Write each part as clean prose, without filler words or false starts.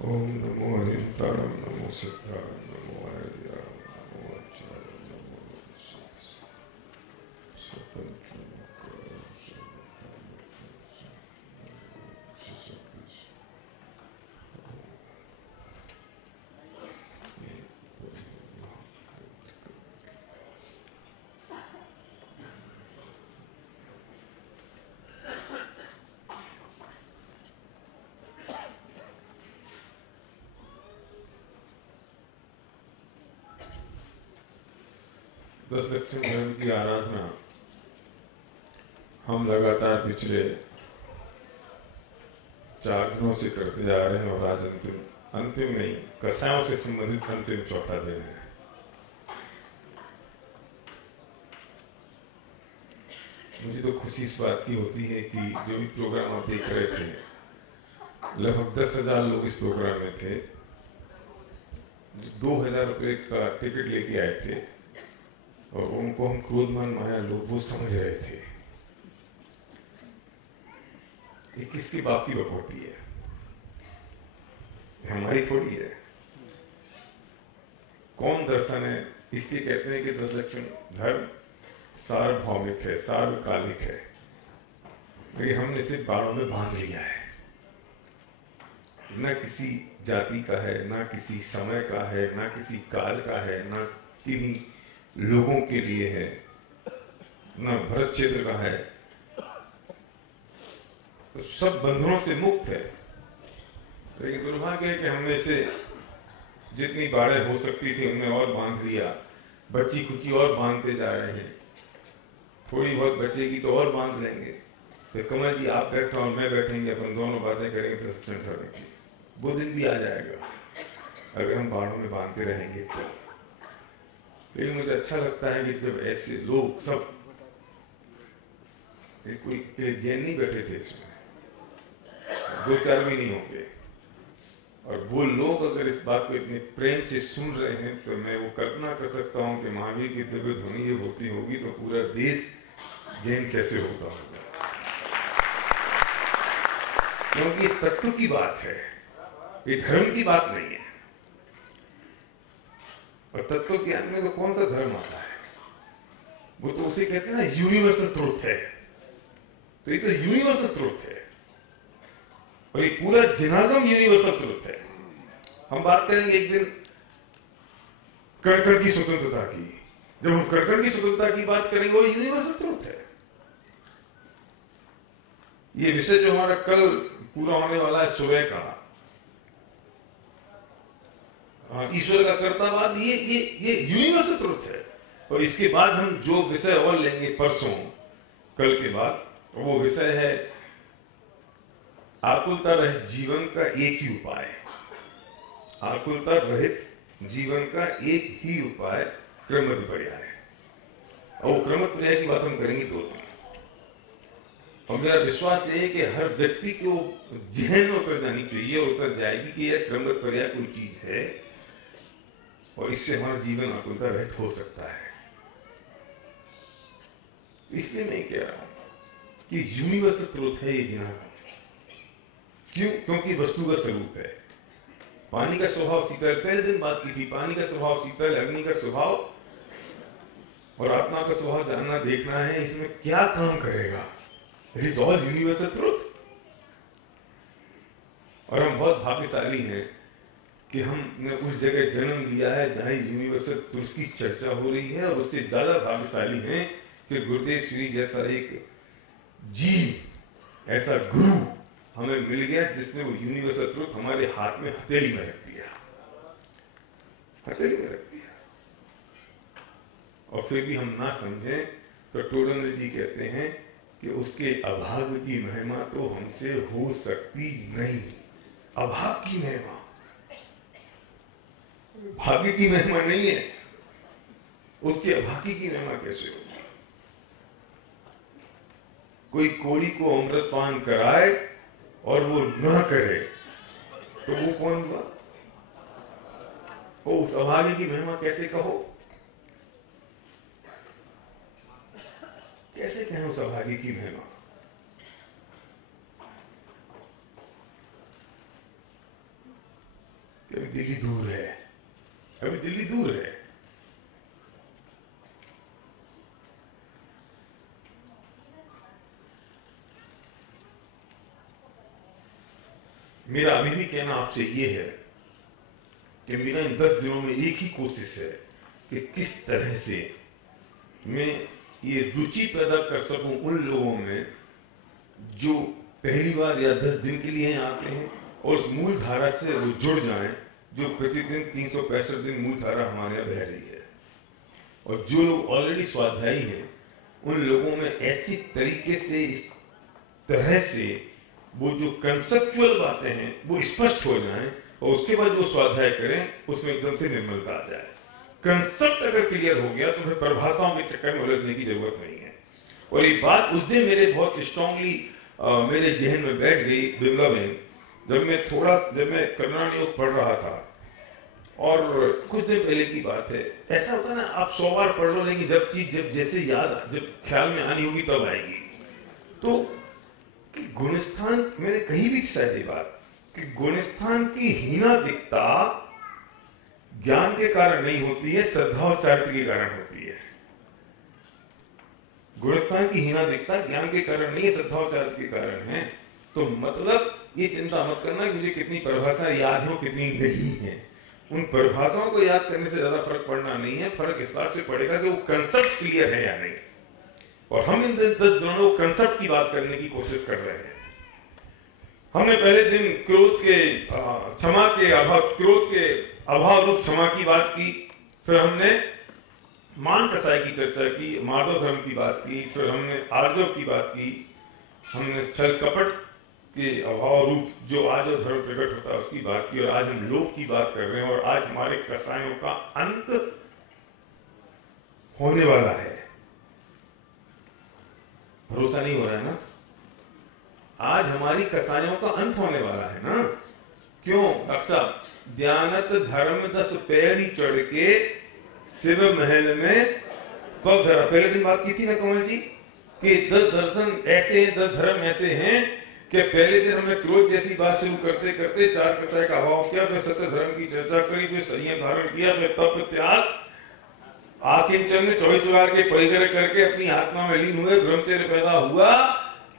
ओम नमो अरिहंतारं नमो सिद्धारं नमो आर्यां नमो आचार्यां नमो दस लक्षण धर्म की आराधना हम लगातार पिछले 4 दिनों से करते जा रहे हैं और आज अंतिम नहीं, कसायों से संबंधित अंतिम चौथा दिन है। मुझे तो खुशी इस बात की होती है कि जो भी प्रोग्राम आप देख रहे थे, लगभग 10,000 लोग इस प्रोग्राम में थे। 2,000 रुपये का टिकट लेके आए थे और उनको हम क्रोधमान माया लोभ समझ रहे थे। ये किसके बाप की बकौती है? हमारी थोड़ी है। कौन दर्शन है? इसलिए कहते हैं कि 10 लक्षण धर्म सार्वभौमिक है, सार्वकालिक है। लेकिन हमने इसे बाड़ों में बांध लिया है। न किसी जाति का है, ना किसी समय का है, ना किसी काल का है, ना किन्हीं लोगों के लिए है, ना भरत क्षेत्र का है। तो सब बंधनों से मुक्त है। लेकिन दुर्भाग्य है कि हमने इसे जितनी बाड़े हो सकती थी उनमें और बांध लिया। बच्ची खुची और बांधते जा रहे हैं। थोड़ी बहुत बचेगी तो और बांध लेंगे। फिर कमल जी आप बैठो और मैं बैठेंगे, अपन दोनों बातें करेंगे तो संसार की। वो दिन भी आ जाएगा अगर हम बाड़ों में बांधते रहेंगे तो। लेकिन मुझे अच्छा लगता है कि जब ऐसे लोग सब, कोई जैन नहीं बैठे थे इसमें, 2-4 भी नहीं होंगे, और वो लोग अगर इस बात को इतने प्रेम से सुन रहे हैं तो मैं वो कल्पना कर सकता हूँ कि महावीर की दिव्य ध्वनि ये होती होगी तो पूरा देश जैन कैसे होता होगा। क्योंकि ये तत्व की बात है, ये धर्म की बात नहीं है। और तत्व ज्ञान में तो कौन सा धर्म आता है? वो तो उसे कहते हैं ना यूनिवर्सल ट्रुथ है। तो ये तो यूनिवर्सल ट्रुथ है और ये पूरा जिनागम यूनिवर्सल ट्रुथ है। हम बात करेंगे एक दिन कण की स्वतंत्रता की। जब हम कण की स्वतंत्रता की बात करेंगे वो यूनिवर्सल ट्रुथ है। ये विषय जो हमारा कल पूरा होने वाला है सुबह का, ईश्वर का कर्तावाद, ये यूनिवर्सल ट्रुथ है। और इसके बाद हम जो विषय और लेंगे परसों, कल के बाद, वो विषय है आकुलता रहित जीवन का एक ही उपाय। आकुलता रहित जीवन का एक ही उपाय क्रमबद्ध पर्याय। और क्रमबद्ध पर्याय की बात हम करेंगे 2 दिन। और मेरा विश्वास है कि हर व्यक्ति को जहन में उतर जानी चाहिए और उतर जाएगी कि यह क्रमबद्ध पर्याय कोई चीज है और इससे हमारा जीवन आकुलता रहित हो सकता है। इसलिए मैं कह रहा हूं कि यूनिवर्सल ट्रुथ है ये जिनागम। क्यों? क्योंकि वस्तु का स्वरूप है। पानी का स्वभाव शीतल, पहले दिन बात की थी, पानी का स्वभाव शीतल, अग्नि का स्वभाव, और आत्मा का स्वभाव जानना देखना है इसमें क्या काम करेगा। It is all universal truth. और हम बहुत भाग्यशाली हैं कि हमने उस जगह जन्म लिया है जहां यूनिवर्सल ट्रुथ की चर्चा हो रही है। और उससे ज्यादा भाग्यशाली हैं कि गुरुदेव श्री जैसा एक जीव, ऐसा गुरु हमें मिल गया जिसने वो यूनिवर्सल ट्रुथ हमारे हाथ में हथेली में रख दिया। हथेली में रख दिया। और फिर भी हम ना समझें तो टोडर जी कहते हैं कि उसके अभाव की महिमा तो हमसे हो सकती नहीं। अभाव की महिमा, भाग्य की महिमा नहीं है। उसके अभागी की महिमा कैसे होगी? कोई कोड़ी को अमृत पान कराए और वो न करे तो वो कौन हुआ? वो उस अभागी की महिमा कैसे कहो? कैसे कहें उस अभागी की महिमा? दिल्ली दूर है, अभी दिल्ली दूर है। मेरा अभी भी कहना आपसे ये है कि मेरा इन 10 दिनों में एक ही कोशिश है कि किस तरह से मैं ये रुचि पैदा कर सकूं उन लोगों में जो पहली बार या 10 दिन के लिए आते हैं और उस मूल धारा से वो जुड़ जाएं जो प्रतिदिन 365 दिन मूल धारा हमारे यहाँ बह रही है। और जो लोग ऑलरेडी स्वाध्यायी हैं उन लोगों में ऐसी तरीके से, इस तरह से वो जो कंसेप्चुअल बातें हैं वो स्पष्ट हो जाएं और उसके बाद जो स्वाध्याय करें उसमें एकदम से निर्मलता आ जाए। कंसेप्ट अगर क्लियर हो गया तो फिर परिभाषाओं के चक्कर में उलझने की जरूरत नहीं है। और ये बात उस दिन मेरे बहुत स्ट्रांगली मेरे जहन में बैठ गई बिमला में, जब मैं करुणा योग पढ़ रहा था। और कुछ दिन पहले की बात है, ऐसा होता है ना, आप 100 बार पढ़ लो लेकिन जब जैसे जब ख्याल में आनी होगी तब आएगी। तो कि गुणस्थान, मैंने कही भी थी शायद ये बात, कि गुणस्थान की हीनाधिकता ज्ञान के कारण नहीं होती है, श्रद्धा और चारित्र के कारण होती है। गुणस्थान की हीनाधिकता ज्ञान के कारण नहीं है, श्रद्धा और चारित्र के कारण है। तो मतलब ये चिंता मत करना कि मुझे कितनी परिभाषाएं याद हो कितनी नहीं है। उन परिभाषाओं को याद करने से ज्यादा फर्क पड़ना नहीं है, फर्क इस बात से पड़ेगा कि वो कंसेप्ट क्लियर है या नहीं। और हम इन 10 दिनों में कंसेप्ट की बात करने की कोशिश कर रहे हैं। हमने पहले दिन क्रोध के अभाव रूप क्षमा की बात की, फिर हमने मान कसाय की चर्चा की, माधव धर्म की बात की, फिर हमने आर्जव की बात की, हमने छल कपट के अभाव रूप जो आर्जव धर्म प्रकट होता है उसकी बात की, और आज हम लोभ की बात कर रहे हैं। और आज हमारे कसायों का अंत होने वाला है। भरोसा नहीं हो रहा है ना? आज हमारी कसायों का अंत होने वाला है ना? क्यों डॉक्टर साहब? ध्यानत धर्म 10 पैड़ी चढ़ के शिव महल में पग धरा। पहले दिन बात की थी ना कमल जी कि 10 दर्शन ऐसे हैं, 10 धर्म ऐसे हैं कि पहले दिन हमने क्रोध जैसी बात शुरू करते करते 4 कसाय का अभाव किया, फिर सत्य धर्म की चर्चा करी, फिर संयम धारण किया, फिर तप त्याग, आकिंचन ने 24 प्रकार के परिग्रह करके अपनी आत्मा में लीन हुए, ब्रह्मचर्य पैदा हुआ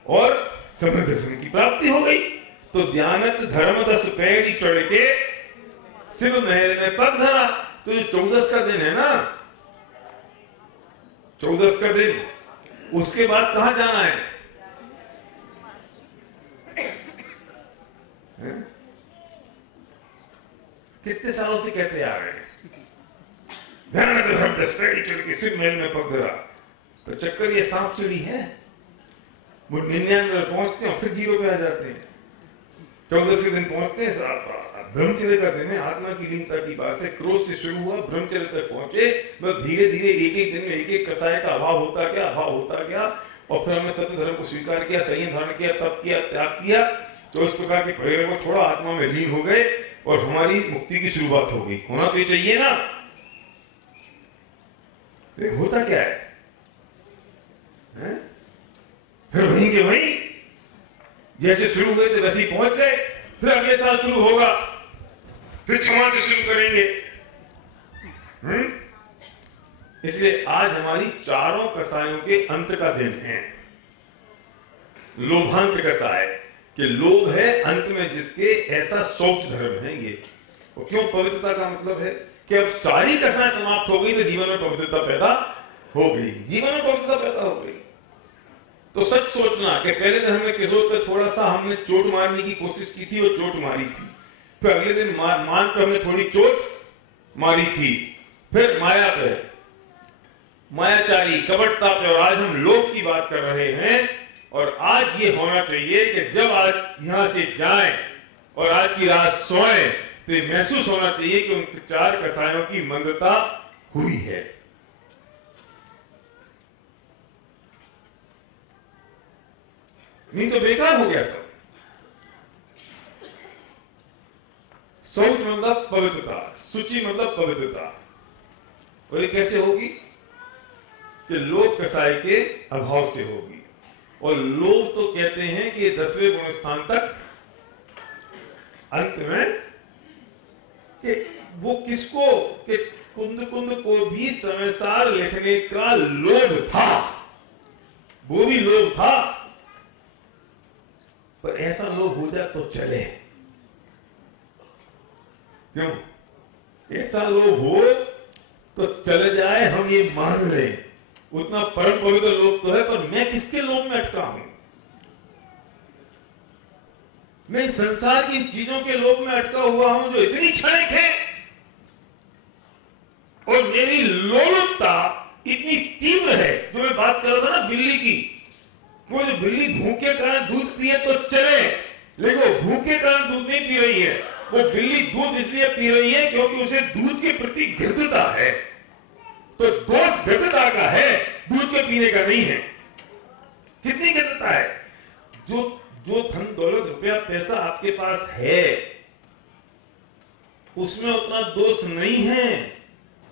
और समय दर्शन की प्राप्ति हो गई। तो ध्यानत धर्म 10 पैड़ी चढ़ के शिव महल में पग धरा। तो जो 14 का दिन है ना, 14 का दिन, उसके बाद कहां जाना है? कितने सालों से कहते आ रहे हैं ध्यानत धर्म 10 पैड़ी चढ़ के शिव महल में पग धरा। तो चक्कर ये सांप चिड़ी है, वो 99 पहुंचते हैं फिर 0 पे आ जाते हैं। 14 के दिन पहुंचते हैं, ब्रह्मचर्य का दिन है, आत्मा की लीनता की बात है। क्रोध से शुरू हुआ, ब्रह्मचर्य तक पहुंचे, बस धीरे धीरे एक एक दिन में एक एक कसाय का अभाव होता गया। और फिर हमने सत्य धर्म को स्वीकार किया, संयम धारण किया, तप किया, त्याग किया, तो इस प्रकार के परिग्रह को छोड़ा, आत्मा में लीन हो गए और हमारी मुक्ति की शुरुआत हो गई। होना तो ये चाहिए ना? होता क्या है? फिर वहीं के वहीं जैसे शुरू हुए थे वैसे ही पहुंच गए। फिर अगले साल शुरू होगा, फिर क्षमा से शुरू करेंगे। इसलिए आज हमारी चारों कसायों के अंत का दिन है। लोभांत कसाय कि लोभ है अंत में जिसके, ऐसा शौच धर्म है ये। और क्यों पवित्रता का मतलब है कि अब सारी कसाएं समाप्त हो गई तो जीवन में पवित्रता पैदा हो गई, जीवन में पवित्रता पैदा हो गई। तो सच सोचना कि पहले दिन हमने किशोर पे थोड़ा सा हमने चोट मारने की कोशिश की थी और चोट मारी थी, फिर अगले दिन मान पे हमने थोड़ी चोट मारी थी, फिर माया पे, मायाचारी कपटता पे, और आज हम लोभ की बात कर रहे हैं। और आज ये होना चाहिए कि जब आज यहां से जाएं और आज की रात सोएं तो ये महसूस होना चाहिए कि उनके 4 कसायों की मंदता हुई है। नहीं तो बेकार हो गया सब। शौच मतलब पवित्रता, शुचि मतलब पवित्रता। और ये कैसे होगी? कि लोभ कसाय के अभाव से होगी। और लोभ तो कहते हैं कि 10वें गुण स्थान तक अंत में कि वो किसको, कि कुंद कुंद को भी समयसार लिखने का लोभ था, वो भी लोभ था, पर ऐसा लोभ हो जाए तो चले। क्यों? ऐसा लोभ हो तो चले जाए, हम ये मान लें, उतना परम पवित्र लोभ तो है, पर मैं किसके लोभ में अटका हूं? मैं संसार की चीजों के लोभ में अटका हुआ हूं जो इतनी क्षणिक है, और मेरी लोलुपता इतनी तीव्र है। जो मैं बात कर रहा था ना बिल्ली की, वो जो बिल्ली भूख के कारण दूध पिए तो चले, लेकिन वो भूख के कारण दूध नहीं पी रही है। वो बिल्ली दूध इसलिए पी रही है क्योंकि उसे दूध के प्रति घृतता है। तो दोष घृतता का है, दूध के पीने का नहीं है। कितनी घृतता है? जो धन दौलत रुपया पैसा आपके पास है, उसमें उतना दोष नहीं है।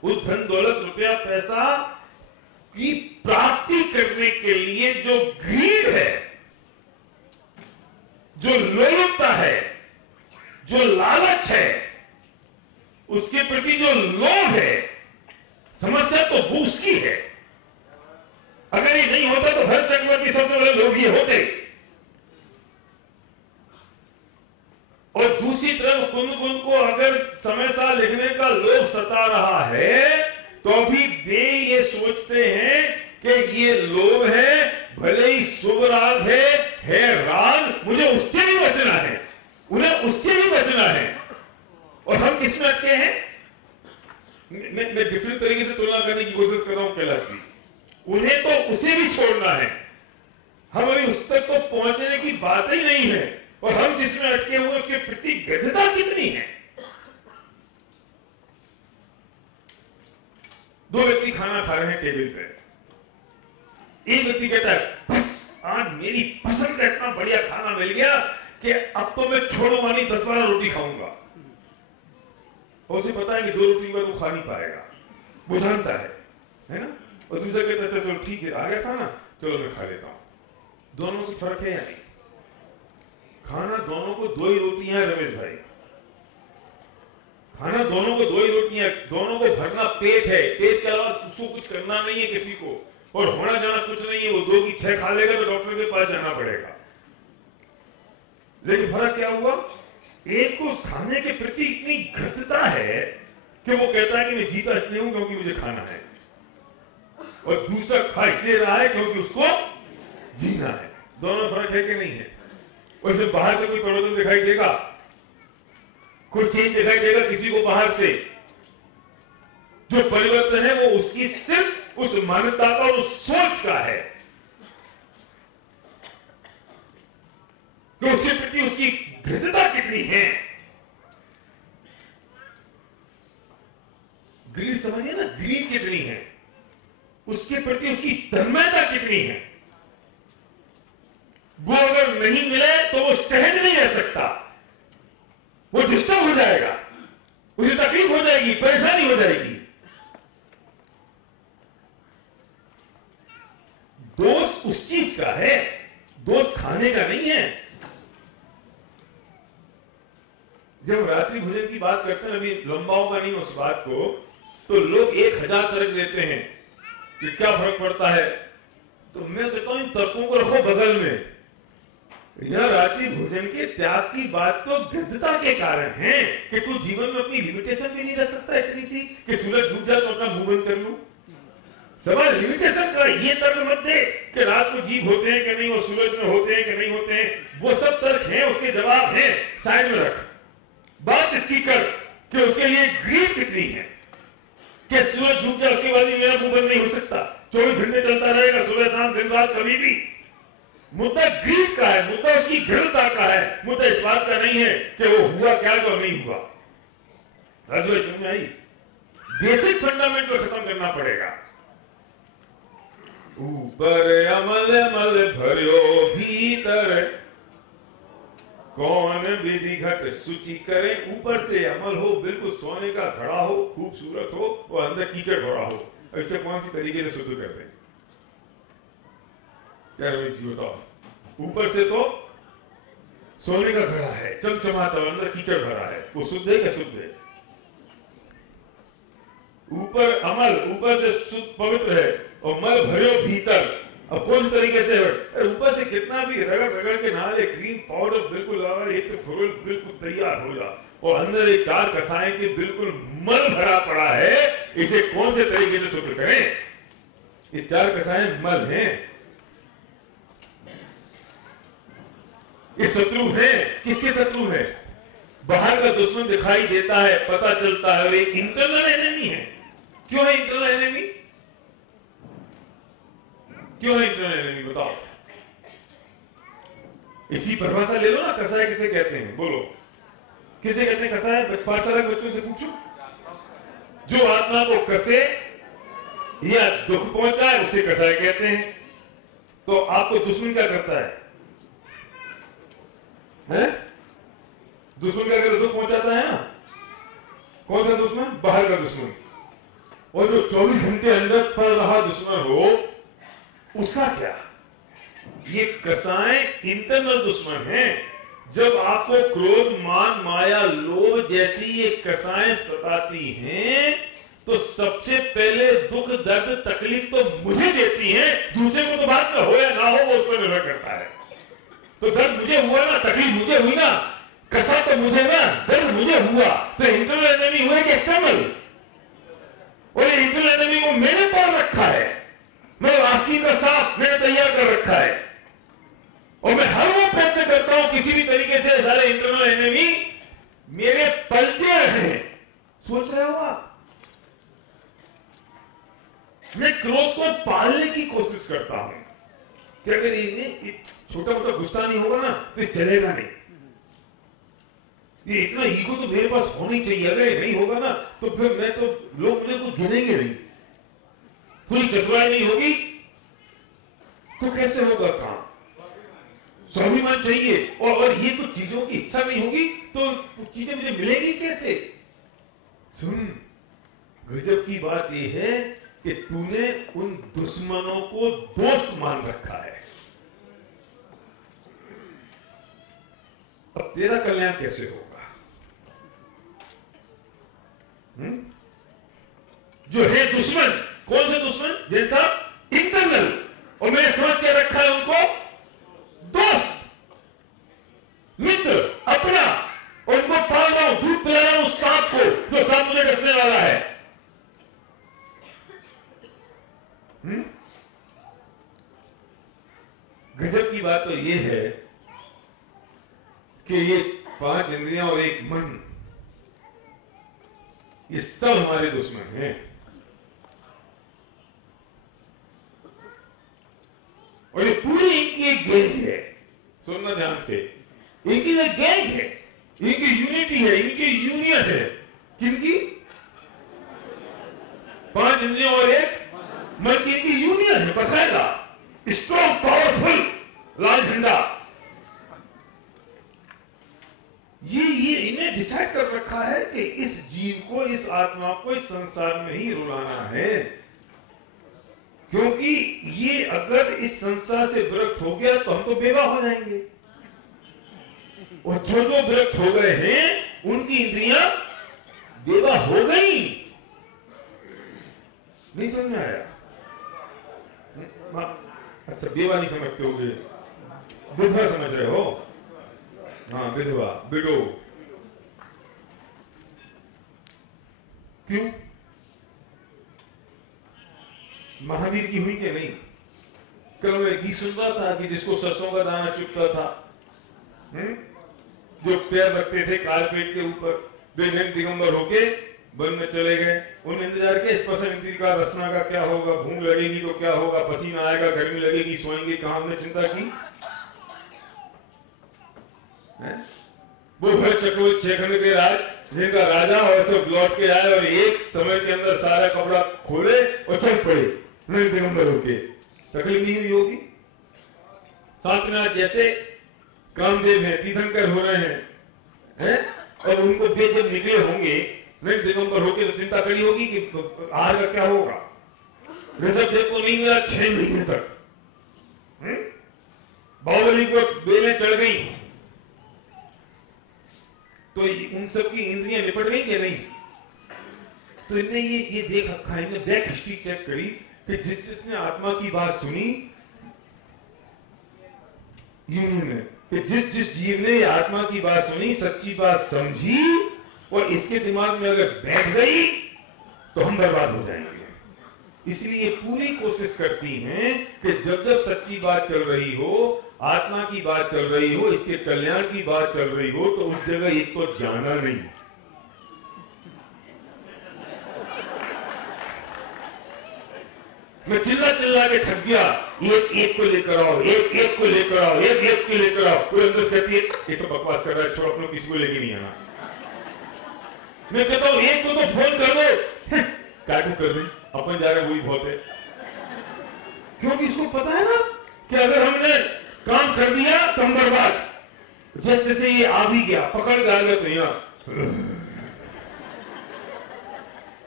उस धन दौलत रुपया पैसा की प्राप्ति करने के लिए जो ग्रीड है, जो लोलुपता है, जो लालच है, उसके प्रति जो लोभ है, समस्या तो वो उसकी है। अगर ये नहीं होता तो भरत चक्रवर्ती सबसे बड़े लोग ये होते। और दूसरी तरफ कुंद कुंद को अगर समय सा लिखने का लोभ सता रहा है, तो भी वे ये सोचते हैं कि ये लोभ है, भले ही शुभ राग है राग, मुझे उससे भी बचना है, उन्हें उससे भी बचना है। और हम किस में अटके हैं? मैं डिफरेंट तरीके से तुलना करने की कोशिश कर रहा हूं कैलाश जी। उन्हें तो उसे भी छोड़ना है, हम अभी उस तक तो पहुंचने की बात ही नहीं है। और हम जिसमें अटके हुए उसके प्रति गद्धता कितनी है। दो व्यक्ति खाना खा रहे हैं टेबल पे, एक व्यक्ति कहता है बस आज मेरी पसंद का इतना बढ़िया खाना मिल गया कि अब तो मैं छोड़ूंगा नहीं, 10-12 रोटी खाऊंगा। और उसे पता है कि 2 रोटी के बाद वो खा नहीं पाएगा, वो जानता है ना। और दूसरा कहता है चलो ठीक है, आ गया खाना, चलो मैं खा लेता हूं। दोनों में फर्क है या नहीं? खाना दोनों को 2 ही रोटियां, रमेश भाई, खाना दोनों को 2 ही रोटियां, दोनों को भरना पेट है, पेट के अलावा उसको कुछ करना नहीं है किसी को, और होना जाना कुछ नहीं है। वो 2 की 6 खा लेगा तो डॉक्टर के पास जाना पड़ेगा। लेकिन फर्क क्या हुआ? एक को उस खाने के प्रति इतनी घृतता है कि वो कहता है कि मैं जीता इसलिए हूं क्योंकि मुझे खाना है, और दूसरा खा इसलिए रहा है क्योंकि उसको जीना है। दोनों में फर्क है कि नहीं है? वैसे बाहर से कोई परिवर्तन दिखाई देगा, कोई चेंज दिखाई देगा किसी को बाहर से? जो परिवर्तन है वो उसकी सिर्फ उस मान्यता का और उस सोच का है कि उसके प्रति उसकी घृतता कितनी है। ग्रीड समझिए ना, ग्रीड कितनी है, उसके प्रति उसकी तन्मयता कितनी है। वो अगर नहीं मिले तो वो सहज नहीं रह सकता, वो डिस्टर्ब हो जाएगा, उसे तकलीफ हो जाएगी, परेशानी हो जाएगी। दोष उस चीज का है, दोष खाने का नहीं है। जब रात्रि भोजन की बात करते हैं, अभी लंबाऊंगा नहीं उस बात को, तो लोग 1000 तर्क देते हैं कि क्या फर्क पड़ता है। तो मैं कहता हूं इन तर्कों को रखो बगल में। यह रात्रि भोजन के त्याग की बात तो गद्धता के कारण है कि तू जीवन में अपनी लिमिटेशन भी नहीं रख सकता इतनी सी कि सूरज डूब जाए तो अपना मुंह बंद कर लूं। सवाल लिमिटेशन का ये तर्क मत दे कि रात को जीव होते हैं कि नहीं, और सूरज में होते हैं कि नहीं होते हैं। वो सब तर्क हैं, उसके जवाब हैं, साइड में रख। बात इसकी कर कि उसके लिए ग्रीड कितनी है कि सूरज डूब जाए उसके बाद भी मेरा मुंह बंद नहीं हो सकता, 24 घंटे चलता रहेगा, सुबह शाम दिन रात कभी भी। मुद्दा ग्रीड का है, मुद्दा उसकी घृणता का है, मुद्दा इस बात का नहीं है कि वो हुआ क्या और नहीं हुआ। राजू समझ में आई? बेसिक फंडामेंट को खत्म करना पड़ेगा। ऊपर अमल अमल भरियो भीतर, कौन विधि घट सूची करे। ऊपर से अमल हो, बिल्कुल सोने का घड़ा हो, खूबसूरत हो, और अंदर कीचड़ भरा हो। ऐसे कौन सी तरीके से शुद्ध कर दें? क्या रमेश जी बताओ? ऊपर से तो सोने का घड़ा है, चमचमाता, अंदर कीचड़ भरा है, वो शुद्ध है क्या? शुद्ध है। ऊपर अमल, ऊपर से शुद्ध पवित्र है और मल भरो भीतर। अब कौन तरीके से ऊपर से कितना भी रगड़ रगड़ के नहा ले, क्रीम पाउडर बिल्कुल बिल्कुल तैयार हो जा, और अंदर एक 4 कसाय के बिल्कुल मल भरा पड़ा है, इसे कौन से तरीके से शुद्ध करें? ये 4 कसाय मल हैं, ये शत्रु है। किसके शत्रु है? बाहर का दुश्मन दिखाई देता है, पता चलता है, ये इंटरनल एनिमी है। क्यों है इंटरनल एनिमी? क्यों है इंटरनल एनिमी? बताओ। इसी परिभाषा ले लो ना, कसाय किसे कहते हैं? बोलो, किसे कहते हैं कसाय? पाठशाला के बच्चों से पूछो। जो आत्मा को कसे या दुख पहुंचाए उसे कसाय कहते हैं। तो आपको दुश्मन क्या करता है? दुश्मन क्या करता? दुख पहुंचाता है ना। कौन सा दुश्मन? बाहर का दुश्मन। और जो 24 घंटे अंदर पड़ रहा दुश्मन हो, उसका क्या? ये कसाय इंटरनल दुश्मन है। जब आपको क्रोध, मान, माया, लोभ जैसी ये कसाएं सताती हैं, तो सबसे पहले दुख, दर्द, तकलीफ तो मुझे देती हैं। दूसरे को तो बात में हो या ना हो वो उस पर निर्भर करता है। तो दर्द मुझे हुआ ना, तकलीफ मुझे हुई ना, कसा तो मुझे ना, दर्द मुझे हुआ। तो इंटरनल एनिमी हुए कि एक्सटर्नल? और ये इंटरनल एनिमी को मैंने पाल रखा है, मैं आस्तीन का सांप मैंने तैयार कर रखा है, और मैं हर वो प्रयत्न करता हूं किसी भी तरीके से सारे इंटरनल एनिमी मेरे पलटे रहे। सोच रहे हो आप? मैं क्रोध को पालने की कोशिश करता हूं कि अगर ये छोटा मोटा गुस्सा नहीं होगा ना तो चलेगा नहीं। ये इतना ईगो तो मेरे पास होना ही चाहिए। अगर नहीं होगा ना तो फिर मैं तो, लोग मुझे कुछ गिनेंगे नहीं। कोई चतुराई नहीं होगी तो कैसे होगा काम? स्वाभिमान चाहिए, और ये कुछ चीजों की इच्छा नहीं होगी तो कुछ चीजें मुझे मिलेगी कैसे? सुन, गजब की बात यह है कि तूने उन दुश्मनों को दोस्त मान रखा है। अब तेरा कल्याण कैसे होगा? जो है दुश्मन, कौन से दुश्मन? जैसा इंटरनल, और मैंने समझ के रखा है उनको दोस्त, मित्र, अपना, और उनको पाल रहा हूं, दूध पिला रहा हूं उस सांप को जो सांप मुझे डसने वाला है। गजब की बात तो ये है कि ये 5 इंद्रियां और एक मन, ये सब हमारे दुश्मन हैं। और ये पूरी इनकी एक गैंग है। सुनना ध्यान से, इनकी एक गैंग है, इनकी यूनिटी है, इनकी यूनियन है। किनकी? 5 इंद्रियों और एक मन की इनकी यूनियन है, बकायदा स्ट्रॉन्ग, पावरफुल लाल झंडा। ये इन्हें डिसाइड कर रखा है कि इस जीव को, इस आत्मा को इस संसार में ही रुलाना है, क्योंकि ये अगर इस संसार से विरक्त हो गया तो हम तो बेवा हो जाएंगे। और जो जो विरक्त हो गए हैं उनकी इंद्रियां बेवा हो गई। नहीं समझ में आया? अच्छा, बेवा नहीं समझते होगे, विधवा समझ रहे हो? हाँ, विधवा, विडो। क्यों? महावीर की हुई कि नहीं? कल मैं गीत सुन रहा था कि जिसको सरसों का दाना चुभता था, जो पैर रखते थे कारपेट के ऊपर, वे दिगंबर होके वन में चले गए। उन इंतजार के स्पर्शन इंद्रिय का, रसना का क्या होगा, भूख लगेगी तो क्या होगा, पसीना आएगा, गर्मी लगेगी, सोएंगे कहां, हमने चिंता की? वो भय चक्रवर्ती 6 खंड के राज, जिनका राजा और तो लौट के आए और एक समय के अंदर सारा कपड़ा खोले और चल पड़े दिगंबर होके। तकलीफ नहीं हुई होगी? शांतिनाथ जैसे कामदेव हैं, तीर्थंकर हो रहे हैं, और उनको जब निकले होंगे दिगंबर होके तो चिंता करी होगी कि आहार का क्या होगा। ऋषभ देव को नहीं मिला 6 महीने तक, बाहुबली को बेलें चढ़ गई, तो उन सब की इंद्रियां निपट गई कि नहीं? तो इनने ये देख रखा है, इन्हें बैक हिस्ट्री चेक करी कि जिसने आत्मा की बात सुनी यूनियन में, कि जिस जीव ने आत्मा की बात सुनी, सच्ची बात समझी और इसके दिमाग में अगर बैठ गई तो हम बर्बाद हो जाएंगे। इसलिए पूरी कोशिश करती हैं कि जब जब सच्ची बात चल रही हो, आत्मा की बात चल रही हो, इसके कल्याण की बात चल रही हो, तो उस जगह एक तो जाना नहीं। मैं चिल्ला चिल्ला के थक गया, एक एक को लेकर आओ, एक एक को लेकर आओ, एक एक को लेकर आओ। कोई अंदर से कहती है ये सब बकवास कर रहा है, छोड़, अपनों किसी को लेके नहीं आना। मैं कहता हूं एक को तो फोन कर दो, क्या कर दे, अपन जा रहे वही बहुत है। क्योंकि इसको पता है ना कि अगर हमने काम कर दिया तो हम बर्बाद। जैसे ये आ भी गया, पकड़ के आ गया तो यहाँ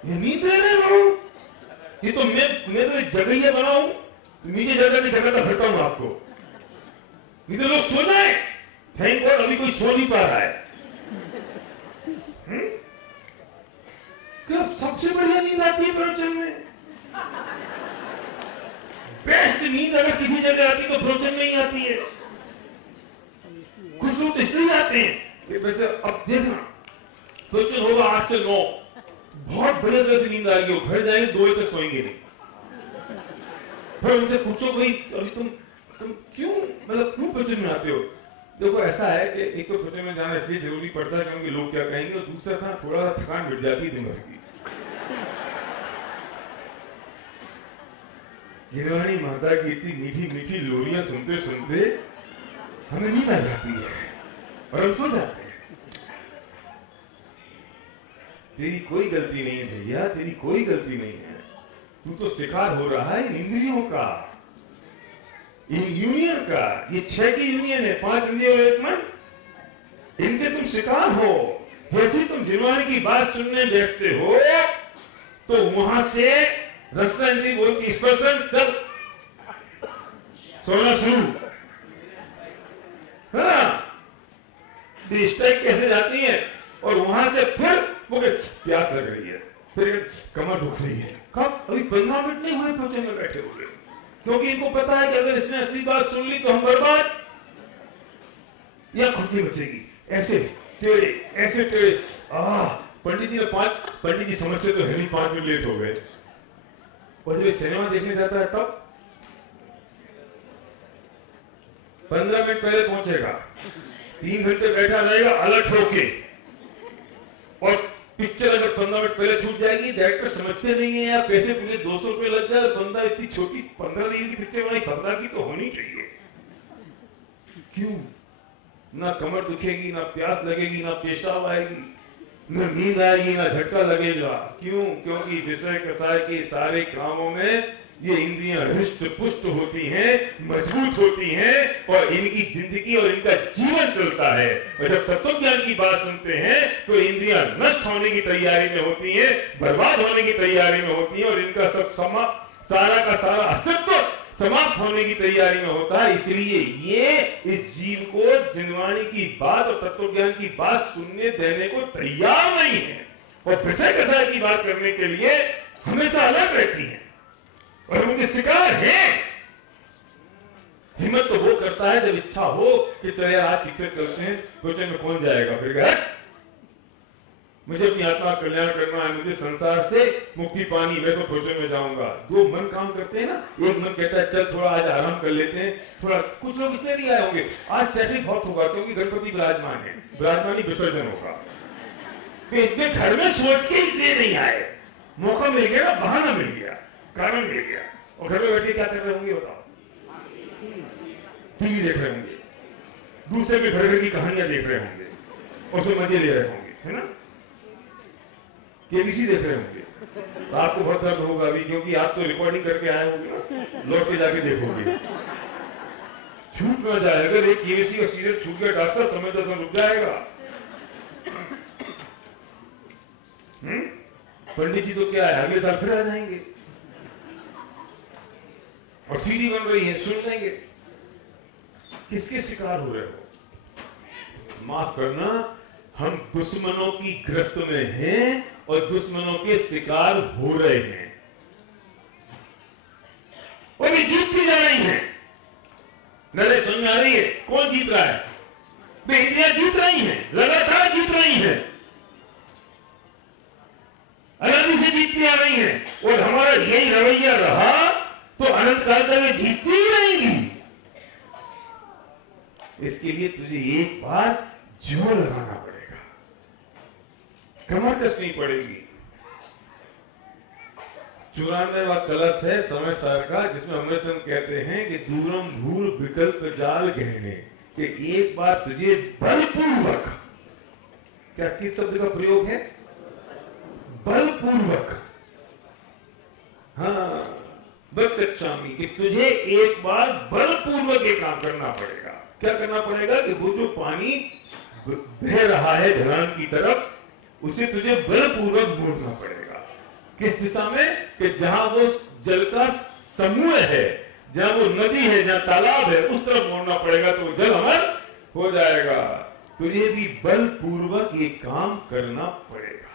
ये नींद दे रहे हो, ये तो मैं तो एक जगह बनाऊं, नीचे जगह की जगह फिरता हूं आपको, नहीं तो लोग सो जाए। थैंक गॉड अभी कोई सो नहीं पा रहा है। सबसे बढ़िया नींद आती है प्रवचन में। बेस्ट नींद अगर किसी जगह आती तो प्रवचन में ही आती है। कुछ लोग इसलिए आते हैं कि वैसे अब देखना प्रवचन होगा 8 से 9, बहुत बढ़िया तरह से नींद आएगी, घर जाएंगे 2 बजे तक सोएंगे नहीं। फिर उनसे पूछो भाई अभी तुम क्यों, मतलब क्यों प्रवचन में आते हो? देखो ऐसा है कि एक तो प्रवचन में जाना इसलिए जरूरी पड़ता है क्योंकि लोग क्या कहेंगे, और दूसरा था थोड़ा सा थकान मिट जाती है दिन भर की। गिरवाणी माता की इतनी मीठी मीठी लोरियां सुनते सुनते हमें नींद आ जाती है और हम सो जाते हैं। तेरी कोई गलती नहीं है भैया, तेरी कोई गलती नहीं है। तू तो शिकार हो रहा है इन इंद्रियों का, इन यूनियन का। ये 6 की यूनियन है, 5 इंद्रिय और 1 मन, इनके तुम शिकार हो। जैसे तुम जिनवाणी की बात सुनने बैठते हो तो वहां से रस्ता इंद्रिय बोलती स्पर्शन तब सोना शुरू, स्ट्राइक कैसे जाती है और वहां से फिर वो प्यास लग रही है, फिर कमर दुख रही है। कब? अभी 15 मिनट नहीं हुए प्रवचन में बैठे होंगे, क्योंकि इनको पता है कि अगर इसने असली बात सुन ली तो हम बर्बाद, या खुशी बचेगी। ऐसे टेढ़े, ऐसे टेढ़े। पंडित जी ने 5, पंडित जी समझते तो है नहीं, 5 मिनट लेट हो गए। और जब सिनेमा देखने जाता है तब 15 मिनट पहले पहुंचेगा, 3 घंटे बैठा रहेगा अलर्ट होके, और पिक्चर अगर 15 मिनट पहले छूट जाएगी, डायरेक्टर समझते नहीं है यार पैसे तुझे 200 रुपए लग जाए, बंदा इतनी छोटी 15 मिनट की पिक्चर बनाई, 17 की तो होनी चाहिए। क्यों? ना कमर दुखेगी, ना प्यास लगेगी, ना पेशाब आएगी, न नींद आएगी, ना झटका लगेगा। क्यों? क्योंकि विषय कसाय के सारे कामों में ये इंद्रियां हृष्ट पुष्ट होती हैं, मजबूत होती हैं, और इनकी जिंदगी और इनका जीवन चलता है। और जब तत्व ज्ञान की बात सुनते हैं तो इंद्रियां नष्ट होने की तैयारी में होती हैं, बर्बाद होने की तैयारी में होती हैं, और इनका सब सारा का सारा अस्तित्व समाप्त होने की तैयारी में होता है। इसलिए ये इस जीव को जिनवाणी की बात और तत्व ज्ञान की बात सुनने देने को तैयार नहीं है, और विषय कसाय की बात करने के लिए हमेशा अलर्ट रहती है, और हम उनके शिकार हैं। हिम्मत तो वो करता है जब इच्छा हो कि चले आज पिक्चर चलते हैं, प्रवचन में कौन जाएगा, फिर मुझे अपनी आत्मा का कल्याण करना है, मुझे संसार से मुक्ति पानी, मैं तो प्रवचन में जाऊंगा। 2 मन काम करते हैं ना, एक मन कहता है चल थोड़ा आज आराम कर लेते हैं, थोड़ा। कुछ लोग इसलिए नहीं आए होंगे, आज ट्रैफिक बहुत होगा क्योंकि गणपति विराजमान है, विराजमानी विसर्जन होगा, इतने घर में सोच के इसलिए नहीं आए। मौका मिल गया ना, बहाना मिल गया, कारण मिल गया। और घर में बैठे क्या कर रहे होंगे बताओ? टीवी देख रहे होंगे, दूसरे के घर घर की कहानियां देख रहे होंगे, और उसमें मजे ले रहे होंगे, है ना? केबीसी देख रहे होंगे। तो आपको बहुत दर्द होगा अभी, क्योंकि आप तो रिकॉर्डिंग करके आए होंगे ना, लौट के जाके देखोगे। छूट ना जाए, अगर एक केबीसी का सीरियल छूट गया डॉक्टर समय 10 रुक जाएगा। पंडित जी तो क्या है, अगले साल फिर आ जाएंगे, और सीडी बन रही है, सुन लेंगे। किसके शिकार हो रहे हो? माफ करना, हम दुश्मनों की गिरफ्त में हैं और दुश्मनों के शिकार हो रहे हैं। वो भी जीतती जा रही है। लड़ाई समझ में आ रही है? कौन जीत रहा है? इंडिया जीत रही है, लगातार जीत रही है, आजादी से जीतती आ रही है। और हमारा यही रवैया रहा तो अनंत काल तक वे जीतती ही रहेंगी। इसके लिए तुझे एक बार जोर लगाना पड़ेगा, कमर कसनी पड़ेगी। 94वां कलश है समय सार का, जिसमें अमृतचंद कहते हैं कि दूरम भूर विकल्प जाल गहने, कि एक बार तुझे बलपूर्वक, क्या किस शब्द का प्रयोग है? बलपूर्वक, हाँ, बदकच्चामी, कि तुझे एक बार बलपूर्वक ये काम करना पड़ेगा। क्या करना पड़ेगा? कि वो जो पानी बह रहा है ढलान की तरफ, उसे तुझे बलपूर्वक मोड़ना पड़ेगा। किस दिशा में? कि जहां वो जल का समूह है, जहां वो नदी है, जहां तालाब है, उस तरफ मोड़ना पड़ेगा, तो जल अमर हो जाएगा। तुझे भी बलपूर्वक ये काम करना पड़ेगा,